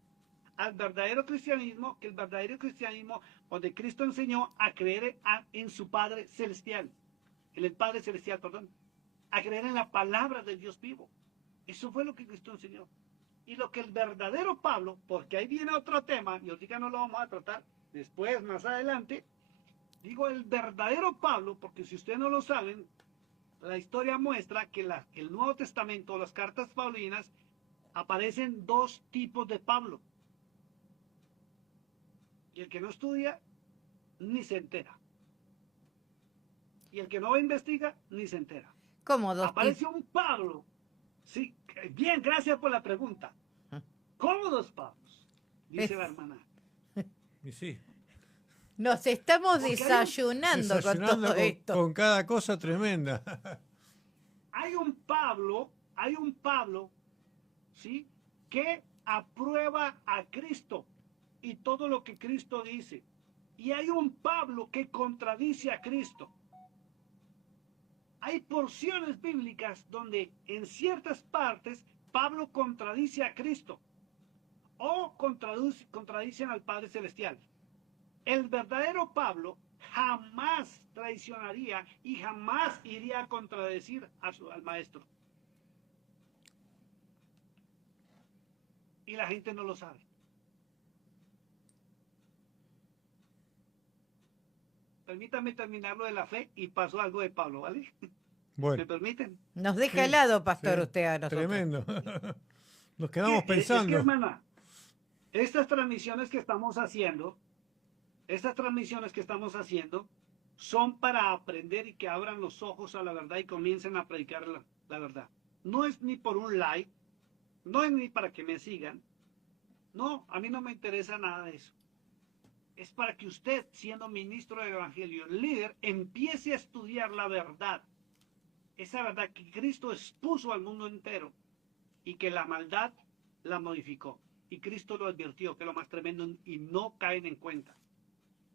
al verdadero cristianismo, que el verdadero cristianismo donde Cristo enseñó a creer en su Padre Celestial, en el Padre Celestial, perdón, a creer en la palabra del Dios vivo. Eso fue lo que Cristo enseñó. Y lo que el verdadero Pablo, porque ahí viene otro tema, y ahorita no lo vamos a tratar, después, más adelante, digo el verdadero Pablo, porque si ustedes no lo saben, la historia muestra que el Nuevo Testamento, las cartas paulinas, aparecen dos tipos de Pablo. Y el que no estudia, ni se entera. Y el que no investiga, ni se entera. ¿Cómo dos Aparece un Pablo. Sí, bien, gracias por la pregunta. ¿Cómo dos Pablos? Dice la hermana. Y sí. Nos estamos Porque desayunando con Desayunando todo esto. con cada cosa tremenda. Hay un Pablo, ¿sí? Que aprueba a Cristo y todo lo que Cristo dice. Y hay un Pablo que contradice a Cristo. Hay porciones bíblicas donde en ciertas partes Pablo contradice a Cristo o contradicen al Padre Celestial. El verdadero Pablo jamás traicionaría y jamás iría a contradecir al maestro. Y la gente no lo sabe. Permítanme terminar lo de la fe y paso algo de Pablo, ¿vale? Bueno. ¿Me permiten? Nos deja Sí, helado, pastor, sí, usted a nosotros. tremendo. Nos quedamos pensando. Es que, hermana, estas transmisiones que estamos haciendo son para aprender y que abran los ojos a la verdad y comiencen a predicar la verdad. No es ni por un like, no es ni para que me sigan. No, a mí no me interesa nada de eso. Es para que usted, siendo ministro del Evangelio, líder, empiece a estudiar la verdad. Esa verdad que Cristo expuso al mundo entero y que la maldad la modificó. Y Cristo lo advirtió, que es lo más tremendo, y no caen en cuenta.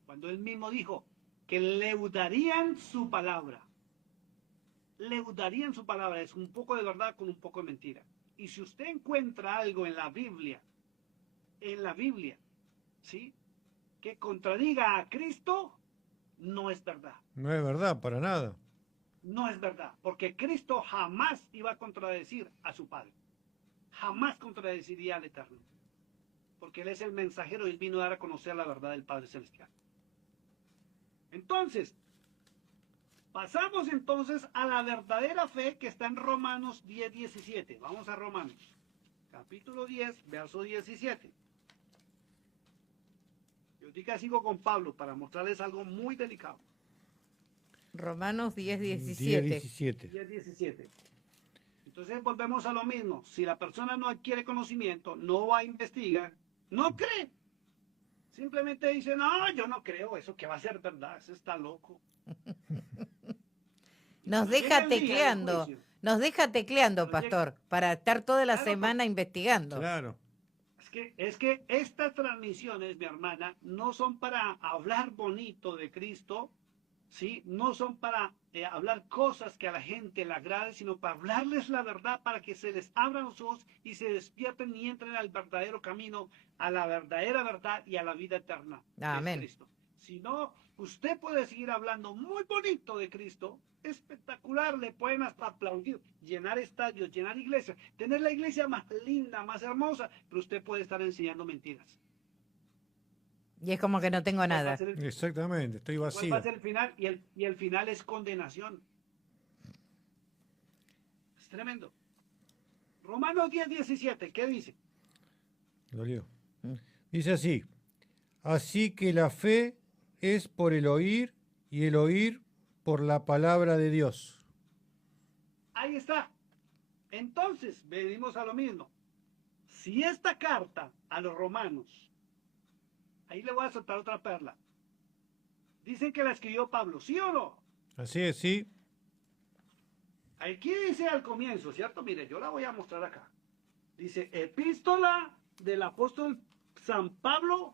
Cuando él mismo dijo que leudarían su palabra. Leudarían su palabra, es un poco de verdad con un poco de mentira. Y si usted encuentra algo en la Biblia, ¿sí?, que contradiga a Cristo, no es verdad. No es verdad, para nada. No es verdad, porque Cristo jamás iba a contradecir a su Padre. Jamás contradeciría al Eterno. Porque Él es el mensajero y Él vino a dar a conocer la verdad del Padre Celestial. Entonces, pasamos entonces a la verdadera fe que está en Romanos 10:17. Vamos a Romanos, capítulo 10, verso 17. Yo ahorita sigo con Pablo para mostrarles algo muy delicado. Romanos 10:17. 10:17. Entonces volvemos a lo mismo. Si la persona no adquiere conocimiento, no va a investigar, no cree. Simplemente dice, no, yo no creo, eso que va a ser verdad, eso está loco. Nos deja tecleando, Nos pastor, para estar toda la Claro, semana investigando. Claro. Es que estas transmisiones, mi hermana, no son para hablar bonito de Cristo, ¿sí? No son para hablar cosas que a la gente le agrade, sino para hablarles la verdad, para que se les abran los ojos y se despierten y entren al verdadero camino, a la verdadera verdad y a la vida eterna, que Amén. es Cristo. Si no, usted puede seguir hablando muy bonito de Cristo, espectacular, le pueden hasta aplaudir, llenar estadios, llenar iglesias, tener la iglesia más linda, más hermosa, pero usted puede estar enseñando mentiras. Y es como que no tengo ¿Cuál va a nada. ser el- Exactamente, estoy ¿Cuál va vacío. a ser el final? Y el final es condenación. Es tremendo. Romanos 10:17, ¿qué dice? Lo leo. Mm. Dice así: así que la fe es por el oír y el oír por la palabra de Dios. Ahí está. Entonces, venimos a lo mismo. Si esta carta a los romanos, ahí le voy a soltar otra perla. Dicen que la escribió Pablo, ¿sí o no? Así es, sí. Aquí dice al comienzo, ¿cierto? Mire, yo la voy a mostrar acá. Dice, epístola del apóstol San Pablo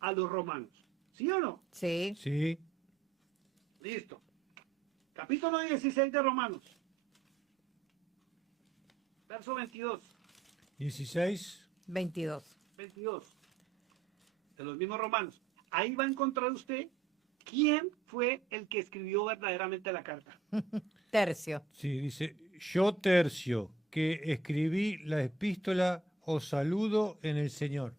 a los romanos. ¿Sí o no? Sí. Sí. Listo. Capítulo 16 de Romanos. Verso 22. 16. 22. 22. De los mismos romanos. Ahí va a encontrar usted quién fue el que escribió verdaderamente la carta. Tercio. Sí, dice: yo Tercio, que escribí la epístola, os saludo en el Señor.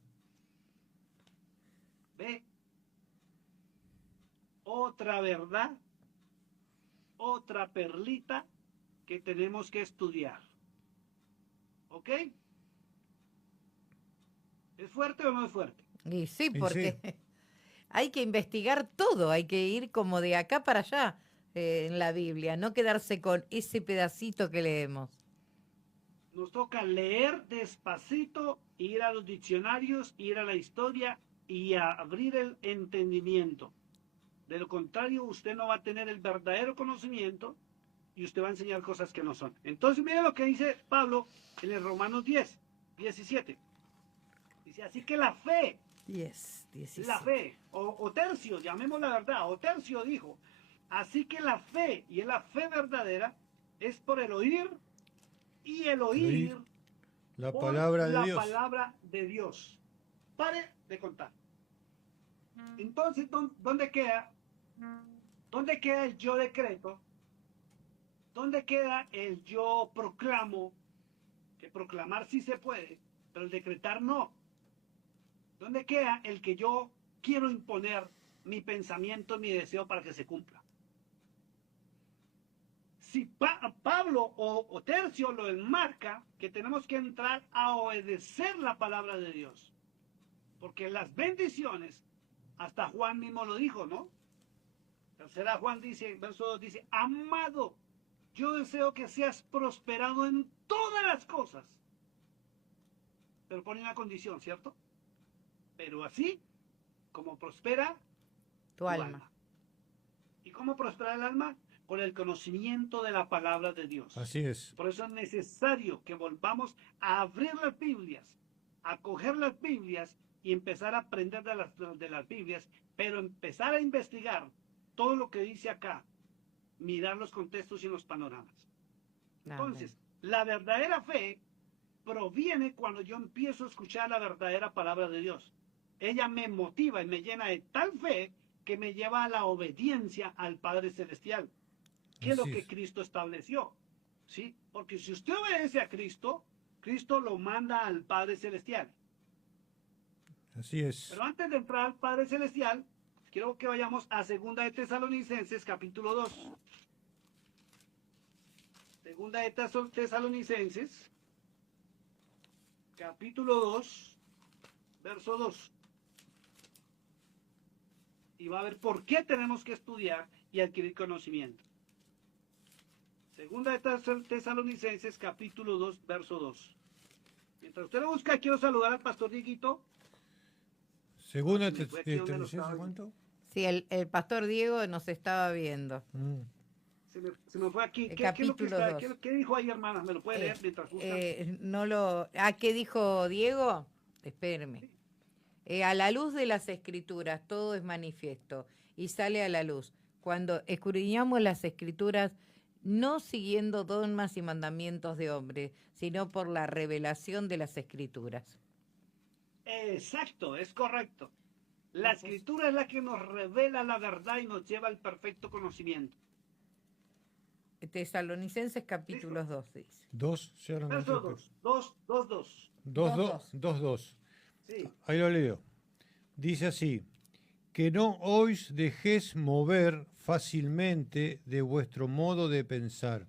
¿Ve? Otra verdad, otra perlita que tenemos que estudiar. ¿Ok? ¿Es fuerte o no es fuerte? Y sí, Y porque sí. hay que investigar todo, hay que ir como de acá para allá en la Biblia, no quedarse con ese pedacito que leemos. Nos toca leer despacito, ir a los diccionarios, ir a la historia y a abrir el entendimiento. De lo contrario, usted no va a tener el verdadero conocimiento y usted va a enseñar cosas que no son. Entonces, mire lo que dice Pablo en el Romanos 10:17. Dice, así que la fe, 17. la fe, o Tercio, llamemos la verdad, o Tercio dijo, así que la fe, y es la fe verdadera, es por el oír, y el oír La por palabra de la Dios. palabra de Dios. Pare de contar. Entonces, ¿dónde queda? ¿Dónde queda el yo decreto? ¿Dónde queda el yo proclamo? Que proclamar sí se puede, pero el decretar no. ¿Dónde queda el que yo quiero imponer mi pensamiento, mi deseo para que se cumpla? Si Pablo o Tercio lo enmarca, que tenemos que entrar a obedecer la palabra de Dios. Porque las bendiciones, hasta Juan mismo lo dijo, ¿no? Tercera Juan dice, verso 2 dice, amado, yo deseo que seas prosperado en todas las cosas. Pero pone una condición, ¿cierto? Pero así como prospera Tu alma. ¿Y cómo prospera el alma? Con el conocimiento de la palabra de Dios. Así es. Por eso es necesario que volvamos a abrir las Biblias, a coger las Biblias y empezar a aprender de las Biblias, pero empezar a investigar todo lo que dice acá, mirar los contextos y los panoramas. Entonces, la verdadera fe proviene cuando yo empiezo a escuchar la verdadera palabra de Dios. Ella me motiva y me llena de tal fe que me lleva a la obediencia al Padre Celestial, que es lo Así que es. Cristo estableció. ¿Sí? Porque si usted obedece a Cristo, Cristo lo manda al Padre Celestial. Así es. Pero antes de entrar al Padre Celestial, quiero que vayamos a 2 de Tesalonicenses, capítulo 2. 2 de Tesalonicenses, capítulo 2, verso 2. Y va a ver por qué tenemos que estudiar y adquirir conocimiento. 2 de Tesalonicenses, capítulo 2, verso 2. Mientras usted lo busca, quiero saludar al pastor Dieguito. Segunda Me fue aquí donde lo estaba viendo. ¿cuánto? Sí, el pastor Diego nos estaba viendo. Se me fue aquí. El ¿Qué es lo que capítulo está? 2. ¿Qué dijo ahí, hermana? ¿Me lo puede leer mientras busca? ¿Qué dijo Diego? espéreme. A la luz de las Escrituras todo es manifiesto y sale a la luz. Cuando escudriñamos las Escrituras, no siguiendo dogmas y mandamientos de hombres, sino por la revelación de las Escrituras. Exacto, es correcto. La Escritura es la que nos revela la verdad y nos lleva al perfecto conocimiento. Tesalonicenses capítulo 2 dice. 2, Verso 2, 2, 2, 2. 2, 2. Sí. Ahí lo leo. Dice así: que no os dejéis mover fácilmente de vuestro modo de pensar,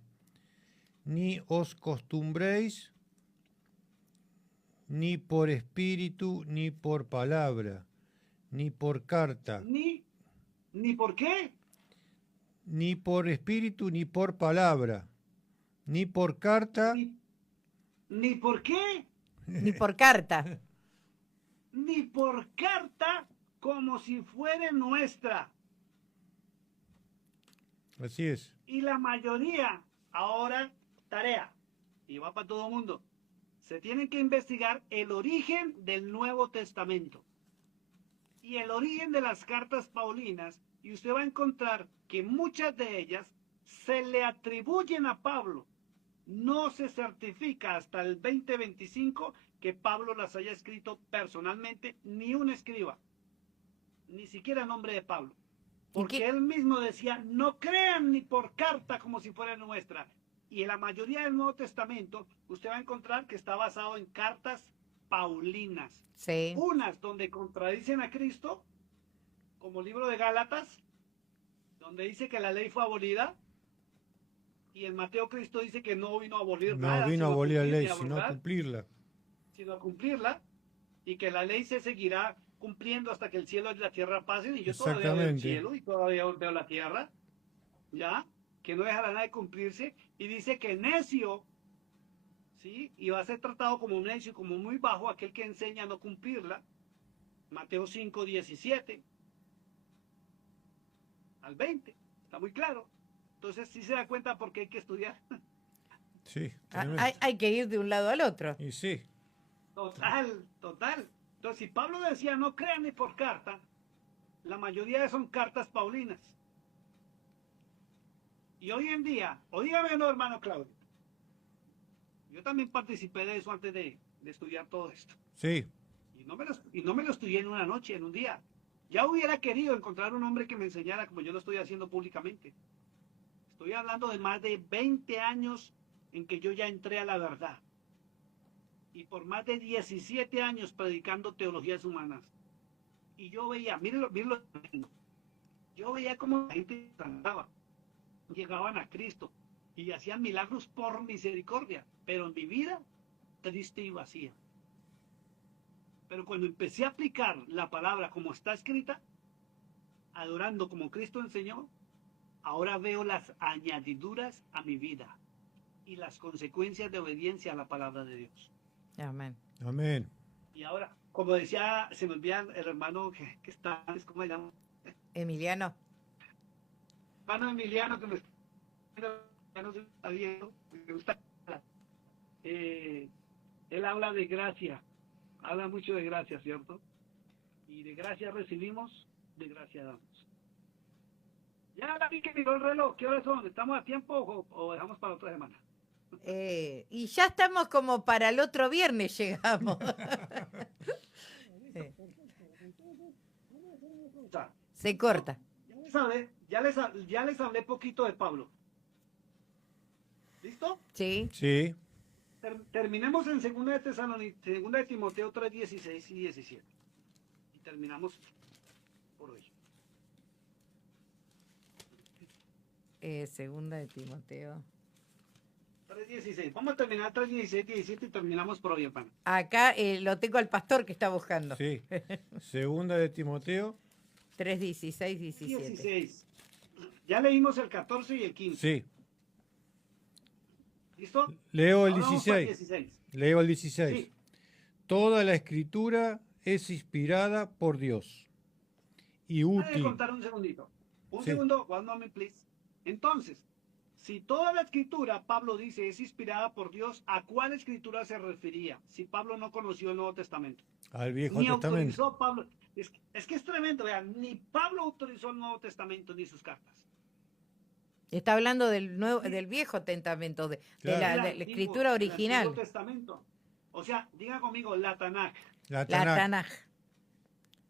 ni os costumbréis ni por espíritu, ni por palabra, ni por carta. ¿Ni por qué? Ni por espíritu, ni por palabra, ni por carta. ¿Ni por qué? Ni por carta. Ni por carta, como si fuera nuestra. Así es. Y la mayoría, ahora, tarea, y va para todo el mundo, se tiene que investigar el origen del Nuevo Testamento y el origen de las cartas paulinas, y usted va a encontrar que muchas de ellas se le atribuyen a Pablo. No se certifica hasta el 2025 que Pablo las haya escrito personalmente, ni un escriba, ni siquiera nombre de Pablo. Porque él mismo decía, no crean ni por carta como si fuera nuestra. Y en la mayoría del Nuevo Testamento, usted va a encontrar que está basado en cartas paulinas. Sí. Unas donde contradicen a Cristo, como el libro de Gálatas, donde dice que la ley fue abolida. Y en Mateo Cristo dice que no vino a abolir nada. No vino a abolir la ley, sino sino a cumplirla. Sino a cumplirla. Y que la ley se seguirá cumpliendo hasta que el cielo y la tierra pasen. Y yo todavía veo el cielo y todavía veo la tierra. ¿Ya? Que no dejará nada de cumplirse. Y dice que necio, ¿sí? Y va a ser tratado como necio, como muy bajo aquel que enseña a no cumplirla. Mateo 5, 17 al 20. Está muy claro. Entonces sí se da cuenta por qué hay que estudiar. Sí. Hay que ir de un lado al otro. Y sí. Total. Entonces, si Pablo decía no crean ni por carta, la mayoría son cartas paulinas. Y hoy en día, dígame no, hermano Claudio, yo también participé de eso antes de estudiar todo esto. Sí. Y no me lo estudié en una noche, en un día. Ya hubiera querido encontrar un hombre que me enseñara como yo lo estoy haciendo públicamente. Estoy hablando de más de 20 años en que yo ya entré a la verdad. Y por más de 17 años predicando teologías humanas. Y yo veía, mírenlo, yo veía cómo la gente andaba. Llegaban a Cristo y hacían milagros por misericordia. Pero en mi vida, triste y vacía. Pero cuando empecé a aplicar la palabra como está escrita, adorando como Cristo enseñó, ahora veo las añadiduras a mi vida y las consecuencias de obediencia a la palabra de Dios. Amén. Amén. Y ahora, como decía, se me olvida el hermano que está, ¿cómo se llama? Emiliano. Hermano Emiliano, que me está viendo, me gusta. Él habla de gracia, habla mucho de gracia, ¿cierto? Y de gracia recibimos, de gracia damos. Ya la vi que miró el reloj. ¿Qué horas son? ¿Estamos a tiempo o dejamos para otra semana? Y ya estamos como para el otro viernes llegamos. Se corta. Ya les hablé poquito de Pablo. ¿Listo? Sí. Sí. Terminemos en 2 de Timoteo 3, 16 y 17. Y terminamos por hoy. Segunda de Timoteo. 3.16. Vamos a terminar 3.16, 17 y terminamos por hoy, hermano. Acá lo tengo al pastor que está buscando. Sí. Segunda de Timoteo. 3:16, 17. 16. Ya leímos el 14 y el 15. Sí. ¿Listo? Leo el Ahora vamos para 16. Leo el 16. Sí. Toda la escritura es inspirada por Dios y Voy a útil. contar un segundito. Un Sí. segundo, one moment, please. Entonces, Si toda la escritura, Pablo dice, es inspirada por Dios, ¿a cuál escritura se refería? Si Pablo no conoció el Nuevo Testamento. Al Viejo Ni Testamento. autorizó Pablo. Es que es tremendo, vean, ni Pablo autorizó el Nuevo Testamento ni sus cartas. Está hablando del Viejo Testamento, de Claro. la escritura original. El Antiguo Testamento. O sea, diga conmigo, la Tanaj, La La Tanakh. Tanaj.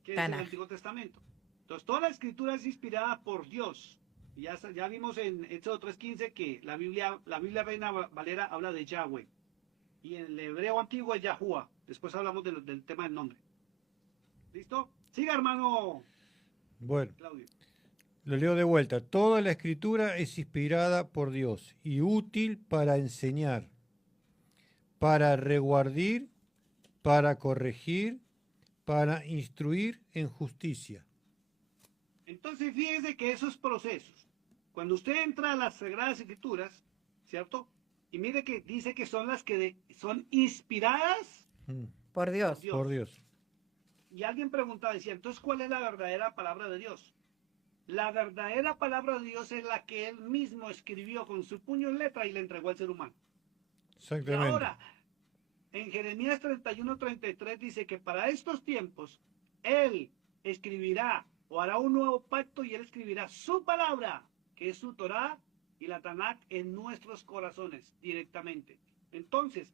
que es Tanaj. el Antiguo Testamento. Entonces, toda la escritura es inspirada por Dios. Y ya vimos en Éxodo 3:15 que la Biblia Reina Valera habla de Yahweh. Y en el hebreo antiguo es Yahuwah. Después hablamos del tema del nombre. ¿Listo? Siga, hermano Bueno, Claudio. lo leo de vuelta. Toda la escritura es inspirada por Dios y útil para enseñar, para reguardir, para corregir, para instruir en justicia. Entonces, fíjense que esos procesos, cuando usted entra a las Sagradas Escrituras, ¿cierto? Y mire que dice que son las que son inspiradas Mm, Por Dios. Dios. Por Dios. Y alguien preguntaba, decía, entonces, ¿cuál es la verdadera palabra de Dios? La verdadera palabra de Dios es la que él mismo escribió con su puño y letra y le entregó al ser humano. Y Exactamente. ahora, en Jeremías 31:33 dice que para estos tiempos, él escribirá o hará un nuevo pacto y él escribirá su palabra, que es su Torá y la Tanakh en nuestros corazones directamente. Entonces,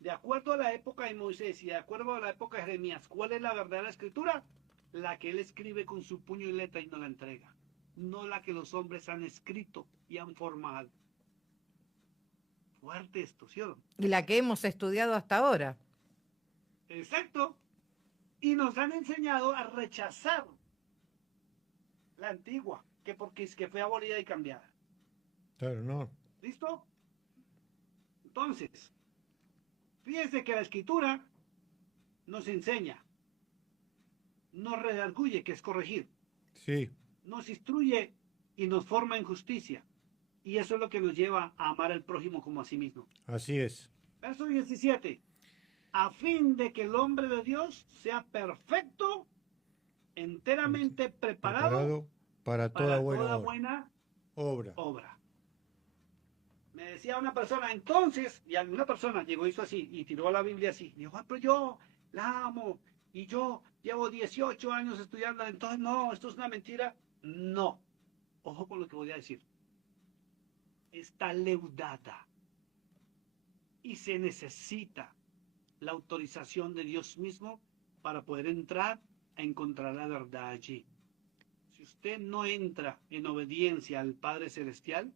de acuerdo a la época de Moisés y de acuerdo a la época de Jeremías, ¿cuál es la verdadera escritura? La que él escribe con su puño y letra y no la entrega. No la que los hombres han escrito y han formado. Fuerte esto, ¿sí o no? Y la que hemos estudiado hasta ahora. Exacto. Y nos han enseñado a rechazar la antigua, que porque es que fue abolida y cambiada. Claro, no. ¿Listo? Entonces, fíjense que la escritura nos enseña, nos redarguye, que es corregir, Sí, nos instruye y nos forma en justicia. Y eso es lo que nos lleva a amar al prójimo como a sí mismo. así es. Verso 17. A fin de que el hombre de Dios sea perfecto, enteramente preparado Preparado para para toda buena toda obra. buena Obra. obra. Me decía una persona, entonces, y una persona llegó y hizo así, y tiró la Biblia así. Dijo, pero yo la amo, y yo llevo 18 años estudiando, entonces no, esto es una mentira. No, ojo con lo que voy a decir. Está leudada y se necesita la autorización de Dios mismo para poder entrar a encontrar la verdad allí. Si usted no entra en obediencia al Padre Celestial,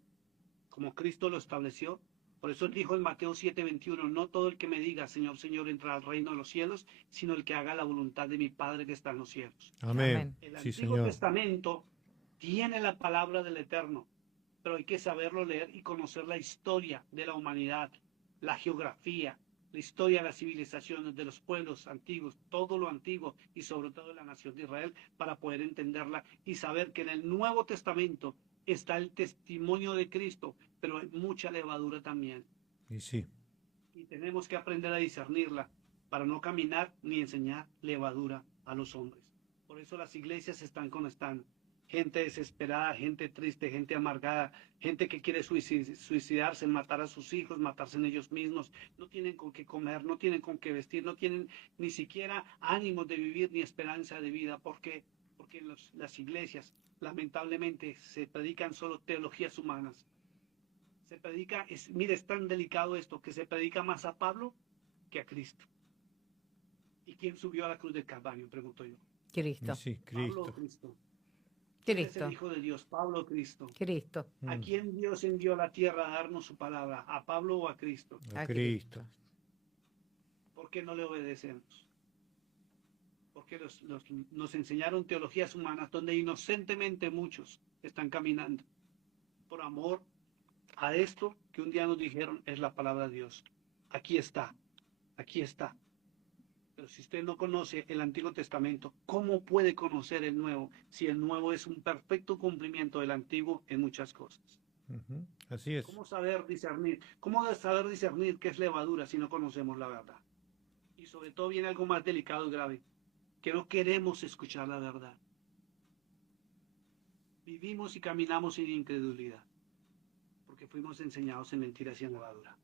como Cristo lo estableció, por eso él dijo en Mateo 7:21, no todo el que me diga, Señor, Señor, entra al reino de los cielos, sino el que haga la voluntad de mi Padre que está en los cielos. Amén. Amén. El Sí, Antiguo Señor. Testamento tiene la palabra del Eterno, pero hay que saberlo leer y conocer la historia de la humanidad, la geografía, la historia de las civilizaciones, de los pueblos antiguos, todo lo antiguo y sobre todo la nación de Israel para poder entenderla y saber que en el Nuevo Testamento está el testimonio de Cristo, pero hay mucha levadura también. Y sí. Y tenemos que aprender a discernirla para no caminar ni enseñar levadura a los hombres. Por eso las iglesias están como están. Gente desesperada, gente triste, gente amargada, gente que quiere suicidarse, matar a sus hijos, matarse en ellos mismos. No tienen con qué comer, no tienen con qué vestir, no tienen ni siquiera ánimo de vivir ni esperanza de vida. ¿Por qué? Porque en las iglesias, lamentablemente, se predican solo teologías humanas. Se predica, mire, es tan delicado esto, que se predica más a Pablo que a Cristo. ¿Y quién subió a la cruz del Calvario? Pregunto yo. Cristo. Y sí, ¿Pablo o Cristo. Cristo? ¿Quién es Cristo. el Hijo de Dios? ¿Pablo o Cristo? Cristo. ¿A Mm, quién Dios envió a la tierra a darnos su palabra? ¿A Pablo o a Cristo? a A Cristo. ¿Por qué no le obedecemos? Porque nos enseñaron teologías humanas donde inocentemente muchos están caminando por amor a esto que un día nos dijeron es la palabra de Dios. Aquí está, aquí está. Pero si usted no conoce el Antiguo Testamento, ¿cómo puede conocer el Nuevo si el Nuevo es un perfecto cumplimiento del Antiguo en muchas cosas? Ujú, así es. ¿Cómo saber discernir? ¿Cómo saber discernir qué es levadura si no conocemos la verdad? Y sobre todo viene algo más delicado y grave, que no queremos escuchar la verdad. Vivimos y caminamos en incredulidad. porque fuimos enseñados en mentiras y en levadura.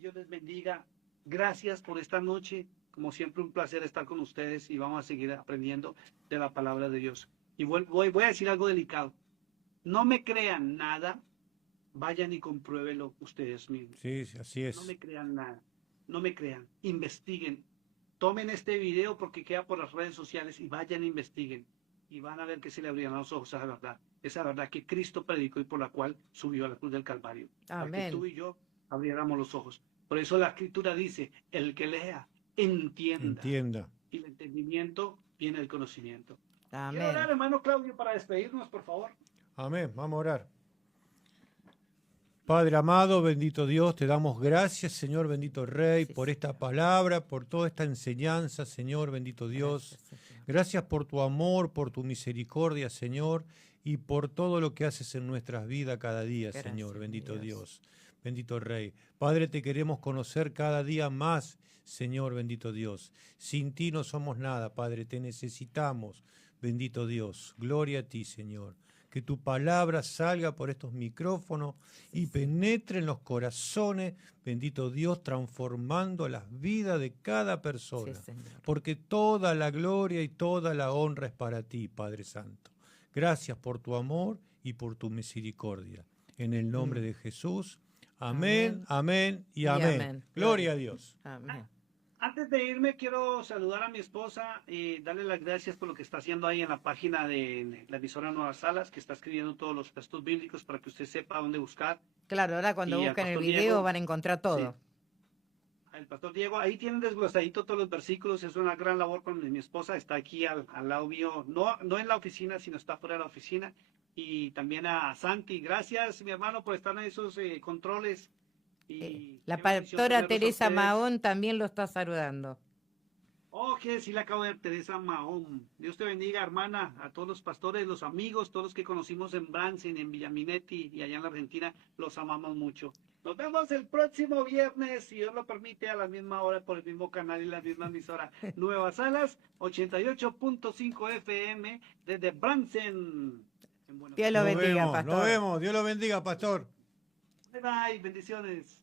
Dios les bendiga. Gracias por esta noche. Como siempre, un placer estar con ustedes y vamos a seguir aprendiendo de la palabra de Dios. Y voy a decir algo delicado. No me crean nada, vayan y compruébelo ustedes mismos. Sí, así es. No me crean nada, no me crean, investiguen. Tomen este video porque queda por las redes sociales y vayan e investiguen. Y van a ver que se le abrirán los ojos a esa verdad que Cristo predicó y por la cual subió a la cruz del Calvario. Amén. Para que tú y yo abriéramos los ojos. Por eso la Escritura dice, el que lea, entienda. Y el entendimiento viene del conocimiento. Amén. Quiero orar, hermano Claudio, para despedirnos, por favor. Amén. Vamos a orar. Padre amado, bendito Dios, te damos gracias, Señor, bendito Rey, por esta palabra, por toda esta enseñanza, Señor, bendito Dios. Gracias por tu amor, por tu misericordia, Señor, y por todo lo que haces en nuestras vidas cada día, Señor, bendito Dios. Bendito Rey. Padre, te queremos conocer cada día más, Señor, bendito Dios. Sin ti no somos nada, Padre, te necesitamos, bendito Dios. Gloria a ti, Señor. Que tu palabra salga por estos micrófonos y penetre en los corazones, bendito Dios, transformando las vidas de cada persona. Sí, porque toda la gloria y toda la honra es para ti, Padre Santo. Gracias por tu amor y por tu misericordia. En el nombre de Jesús. Amén, amén y amén. Gloria a Dios. Amén. Antes de irme, quiero saludar a mi esposa y darle las gracias por lo que está haciendo ahí en la página de la emisora Nuevas Alas, que está escribiendo todos los textos bíblicos para que usted sepa dónde buscar. Claro, ahora cuando buscan el video Diego, van a encontrar todo. Sí. El pastor Diego, ahí tienen desglosadito todos los versículos, es una gran labor con mi esposa, está aquí al lado mío, no en la oficina, sino está fuera de la oficina. Y también a Santi, gracias mi hermano por estar en esos controles. Y la pastora Teresa Mahón también lo está saludando. Oh, que sí la acabo de ver, Teresa Mahón. Dios te bendiga, hermana, a todos los pastores, los amigos, todos los que conocimos en Branson, en Villaminetti y allá en la Argentina, los amamos mucho. Nos vemos el próximo viernes, si Dios lo permite, a la misma hora por el mismo canal y la misma emisora. Nuevas Alas, 88.5 FM desde Branson. Dios lo bendiga, pastor. Nos vemos, Dios lo bendiga, pastor. Bye, bendiciones.